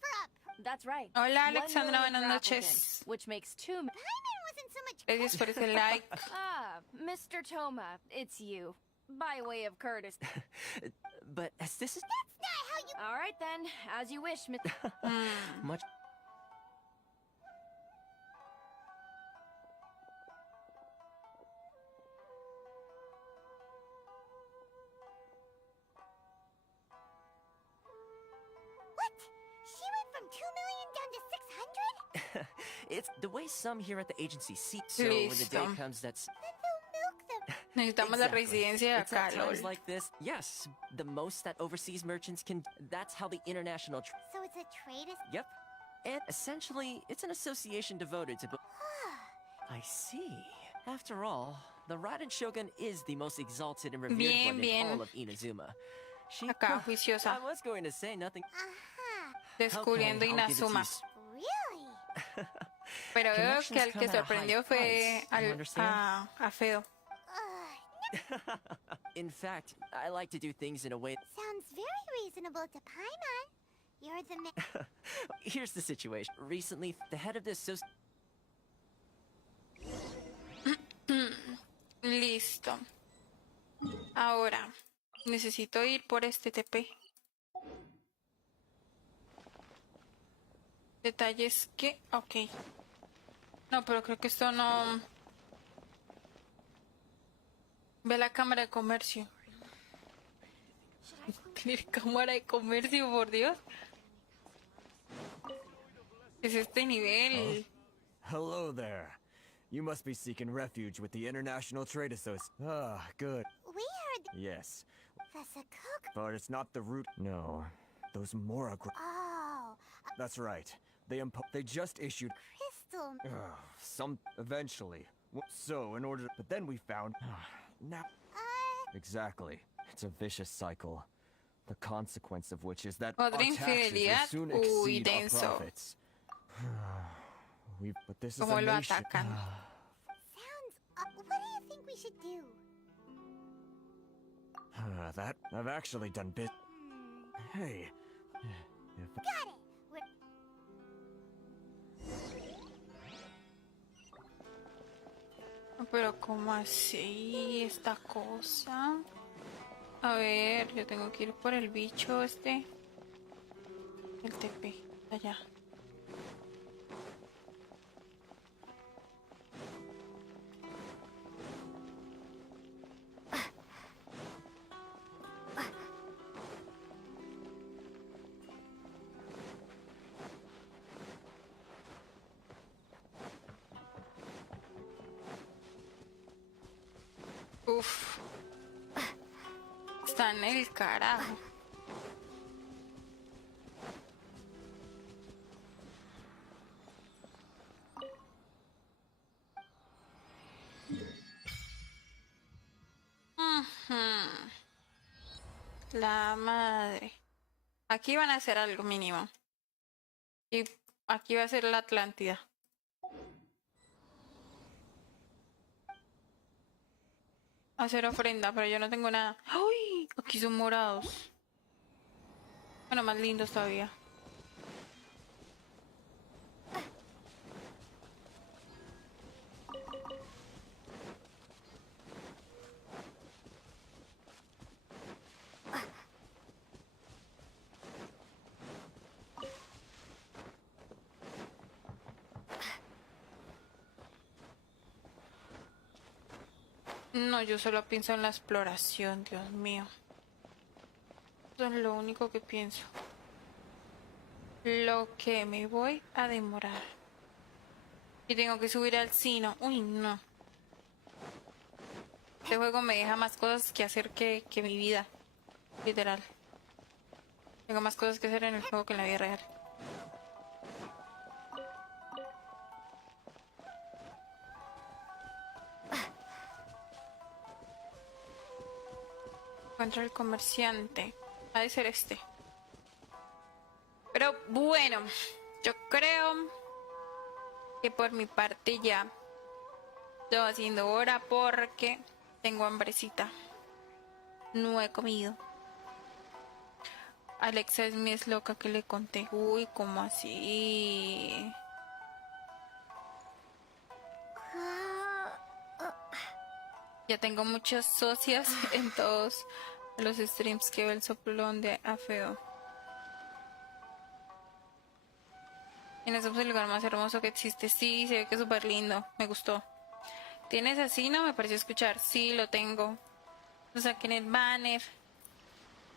For a... That's right. Hola, 1 Alexandra, million buenas for noches. applicants, which makes 2 million. Paimon wasn't so much... Gracias por ese like. Ah, Mr. Toma, it's you. By way of courtesy. But as this is... That's not how you... All right then, as you wish, Miss... Much... What? She went from 2 million down to 600? It's the way some here at the agency see. So when the day Listo. comes that's... Then they'll milk them. Necesitamos la Exactly. residencia de It's at acá, lol. times like this. Yes, the most that overseas merchants can... That's how the international... So it's a trade... Yep. And essentially, it's an association devoted to... I see. After all, the Raiden Shogun is the most exalted and revered one in all of Inazuma. Acá, juiciosa. I was going to say nothing. Descubriendo Okay, I'll give it to you. Inazuma. Pero veo que al que sorprendió fue a Feo. In fact, I like to do things in a way. Sounds very reasonable to Paimon. You're the man. Here's the situation. Recently, the head of this Listo. Ahora, necesito ir por este TP. Detalles que... Ok. No, pero creo que esto no... Ve la cámara de comercio. Tiene cámara de comercio, por Dios. Es este nivel. Hello there. You must be seeking refuge with the International Trade Association. Ah, good. We heard Yes. the Sakuk. But it's not the root. No. Those Mora... Oh, That's right. They just issued... crystal. Some... Eventually. So, in order... But then we found... Now... Exactly. It's a vicious cycle. The consequence of which is that our Otra taxes will infidelidad. soon Uy, exceed our denso. profits. But this is Como a lo nation... atacan. Sounds. What do you think we should do? That... I've actually done bit... Hey... Got it. Pero ¿cómo así esta cosa? A ver, yo tengo que ir por el bicho este. El TP, allá. Uf. Está en el carajo. La madre. Aquí van a hacer algo mínimo. Y aquí va a ser la Atlántida. Hacer ofrenda, pero yo no tengo nada. ¡Uy! Aquí son morados. Bueno, más lindos todavía. No, yo solo pienso en la exploración, Dios mío. Eso es lo único que pienso. Lo que me voy a demorar. Y tengo que subir al Sino. Uy, no. Este juego me deja más cosas que hacer que mi vida. Literal. Tengo más cosas que hacer en el juego que en la vida real. Encuentro el comerciante. Ha de ser este. Pero bueno, yo creo que por mi parte ya estoy haciendo hora porque tengo hambrecita. No he comido. Alexa es mi loca que le conté. Uy, ¿cómo así? Ya tengo muchas socias en todos los streams que ve el soplón de Afeo. En ese es el lugar más hermoso que existe. Sí, se ve que es súper lindo. Me gustó. ¿Tienes así? No me pareció escuchar. Sí, lo tengo. Lo saqué en el banner.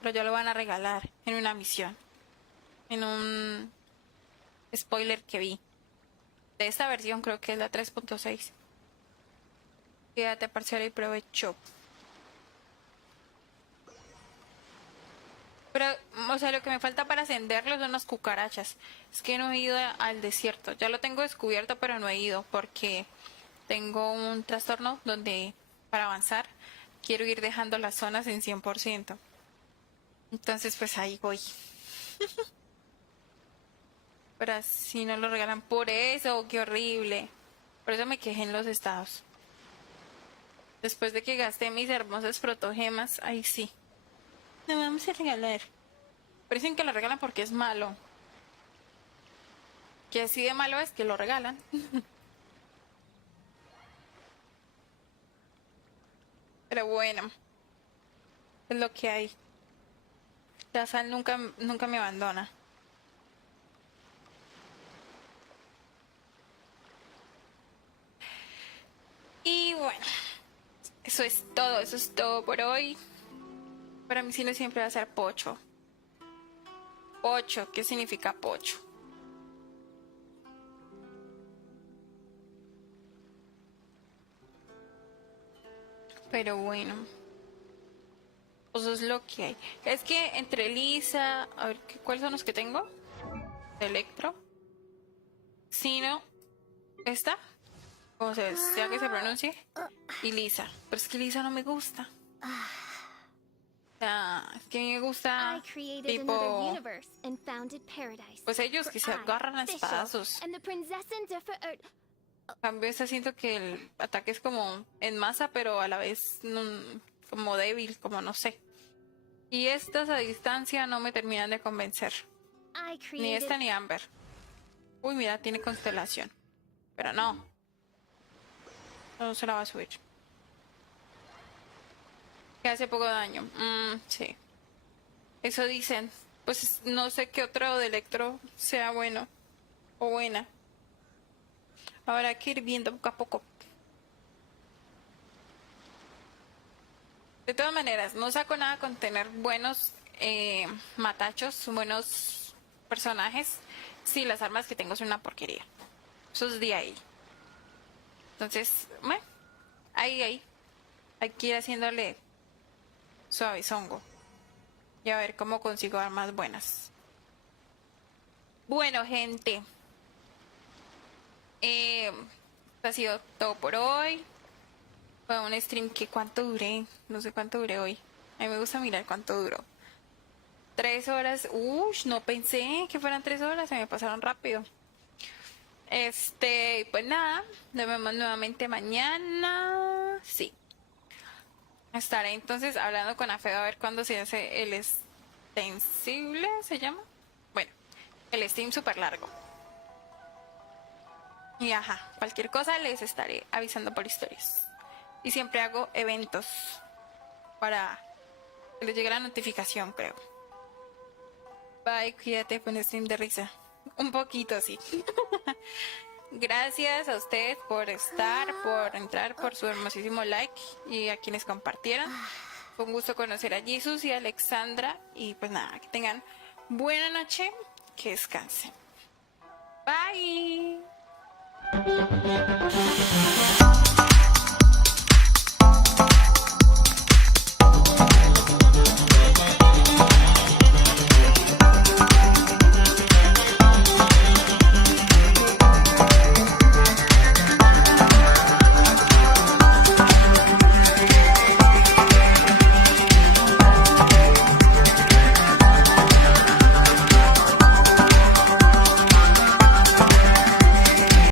Pero ya lo van a regalar en una misión. En un spoiler que vi. De esta versión creo que es la 3.6. Quédate parcial y provecho. Pero, o sea, lo que me falta para ascenderlo son las cucarachas. Es que no he ido al desierto. Ya lo tengo descubierto, pero no he ido porque tengo un trastorno donde para avanzar quiero ir dejando las zonas en 100%. Entonces, pues ahí voy. Pero así no lo regalan por eso, qué horrible. Por eso me quejé en los estados. Después de que gasté mis hermosas protogemas, ahí sí. No vamos a regalar. Pero dicen que lo regalan porque es malo. Que así de malo es que lo regalan. Pero bueno, es lo que hay. La sal nunca me abandona. Y bueno, eso es todo por hoy. Para mí cine siempre va a ser pocho. Pocho, ¿qué significa pocho? Pero bueno, eso es lo que hay. Es que entre Lisa, a ver, ¿cuáles son los que tengo? Electro. Sino, esta, como sea que se pronuncie, y Lisa. Pero es que Lisa no me gusta. O sea, es que a mí me gusta tipo, pues ellos que se agarran a espadazos. En cambio, esta siento que el ataque es como en masa, pero a la vez como débil, como no sé. Y estas a distancia no me terminan de convencer. Ni esta ni Amber. Uy, mira, tiene constelación. Pero no. No se la va a subir. Que hace poco daño. Sí. Eso dicen. Pues no sé qué otro de Electro sea bueno o buena. Habrá que ir viendo poco a poco. De todas maneras, no saco nada con tener buenos matachos, buenos personajes, si las armas que tengo son una porquería. Eso es de ahí. Entonces, bueno, ahí. Hay que ir haciéndole suavezongo. Y a ver cómo consigo armas buenas. Bueno, gente. Esto ha sido todo por hoy. Fue un stream que cuánto duré. No sé cuánto duré hoy. A mí me gusta mirar cuánto duró. 3 horas. No pensé que fueran 3 horas. Se me pasaron rápido. Pues nada. Nos vemos nuevamente mañana. Sí. Estaré entonces hablando con Afeo a ver cuándo se hace el extensible, ¿se llama? Bueno, el stream súper largo. Y ajá, cualquier cosa les estaré avisando por historias. Y siempre hago eventos para que les llegue la notificación, creo. Bye, cuídate, fue un stream de risa. Un poquito, sí. Gracias a ustedes por estar, por entrar, por su hermosísimo like y a quienes compartieron. Fue un gusto conocer a Jesus y a Alexandra. Y pues nada, que tengan buena noche, que descansen. Bye.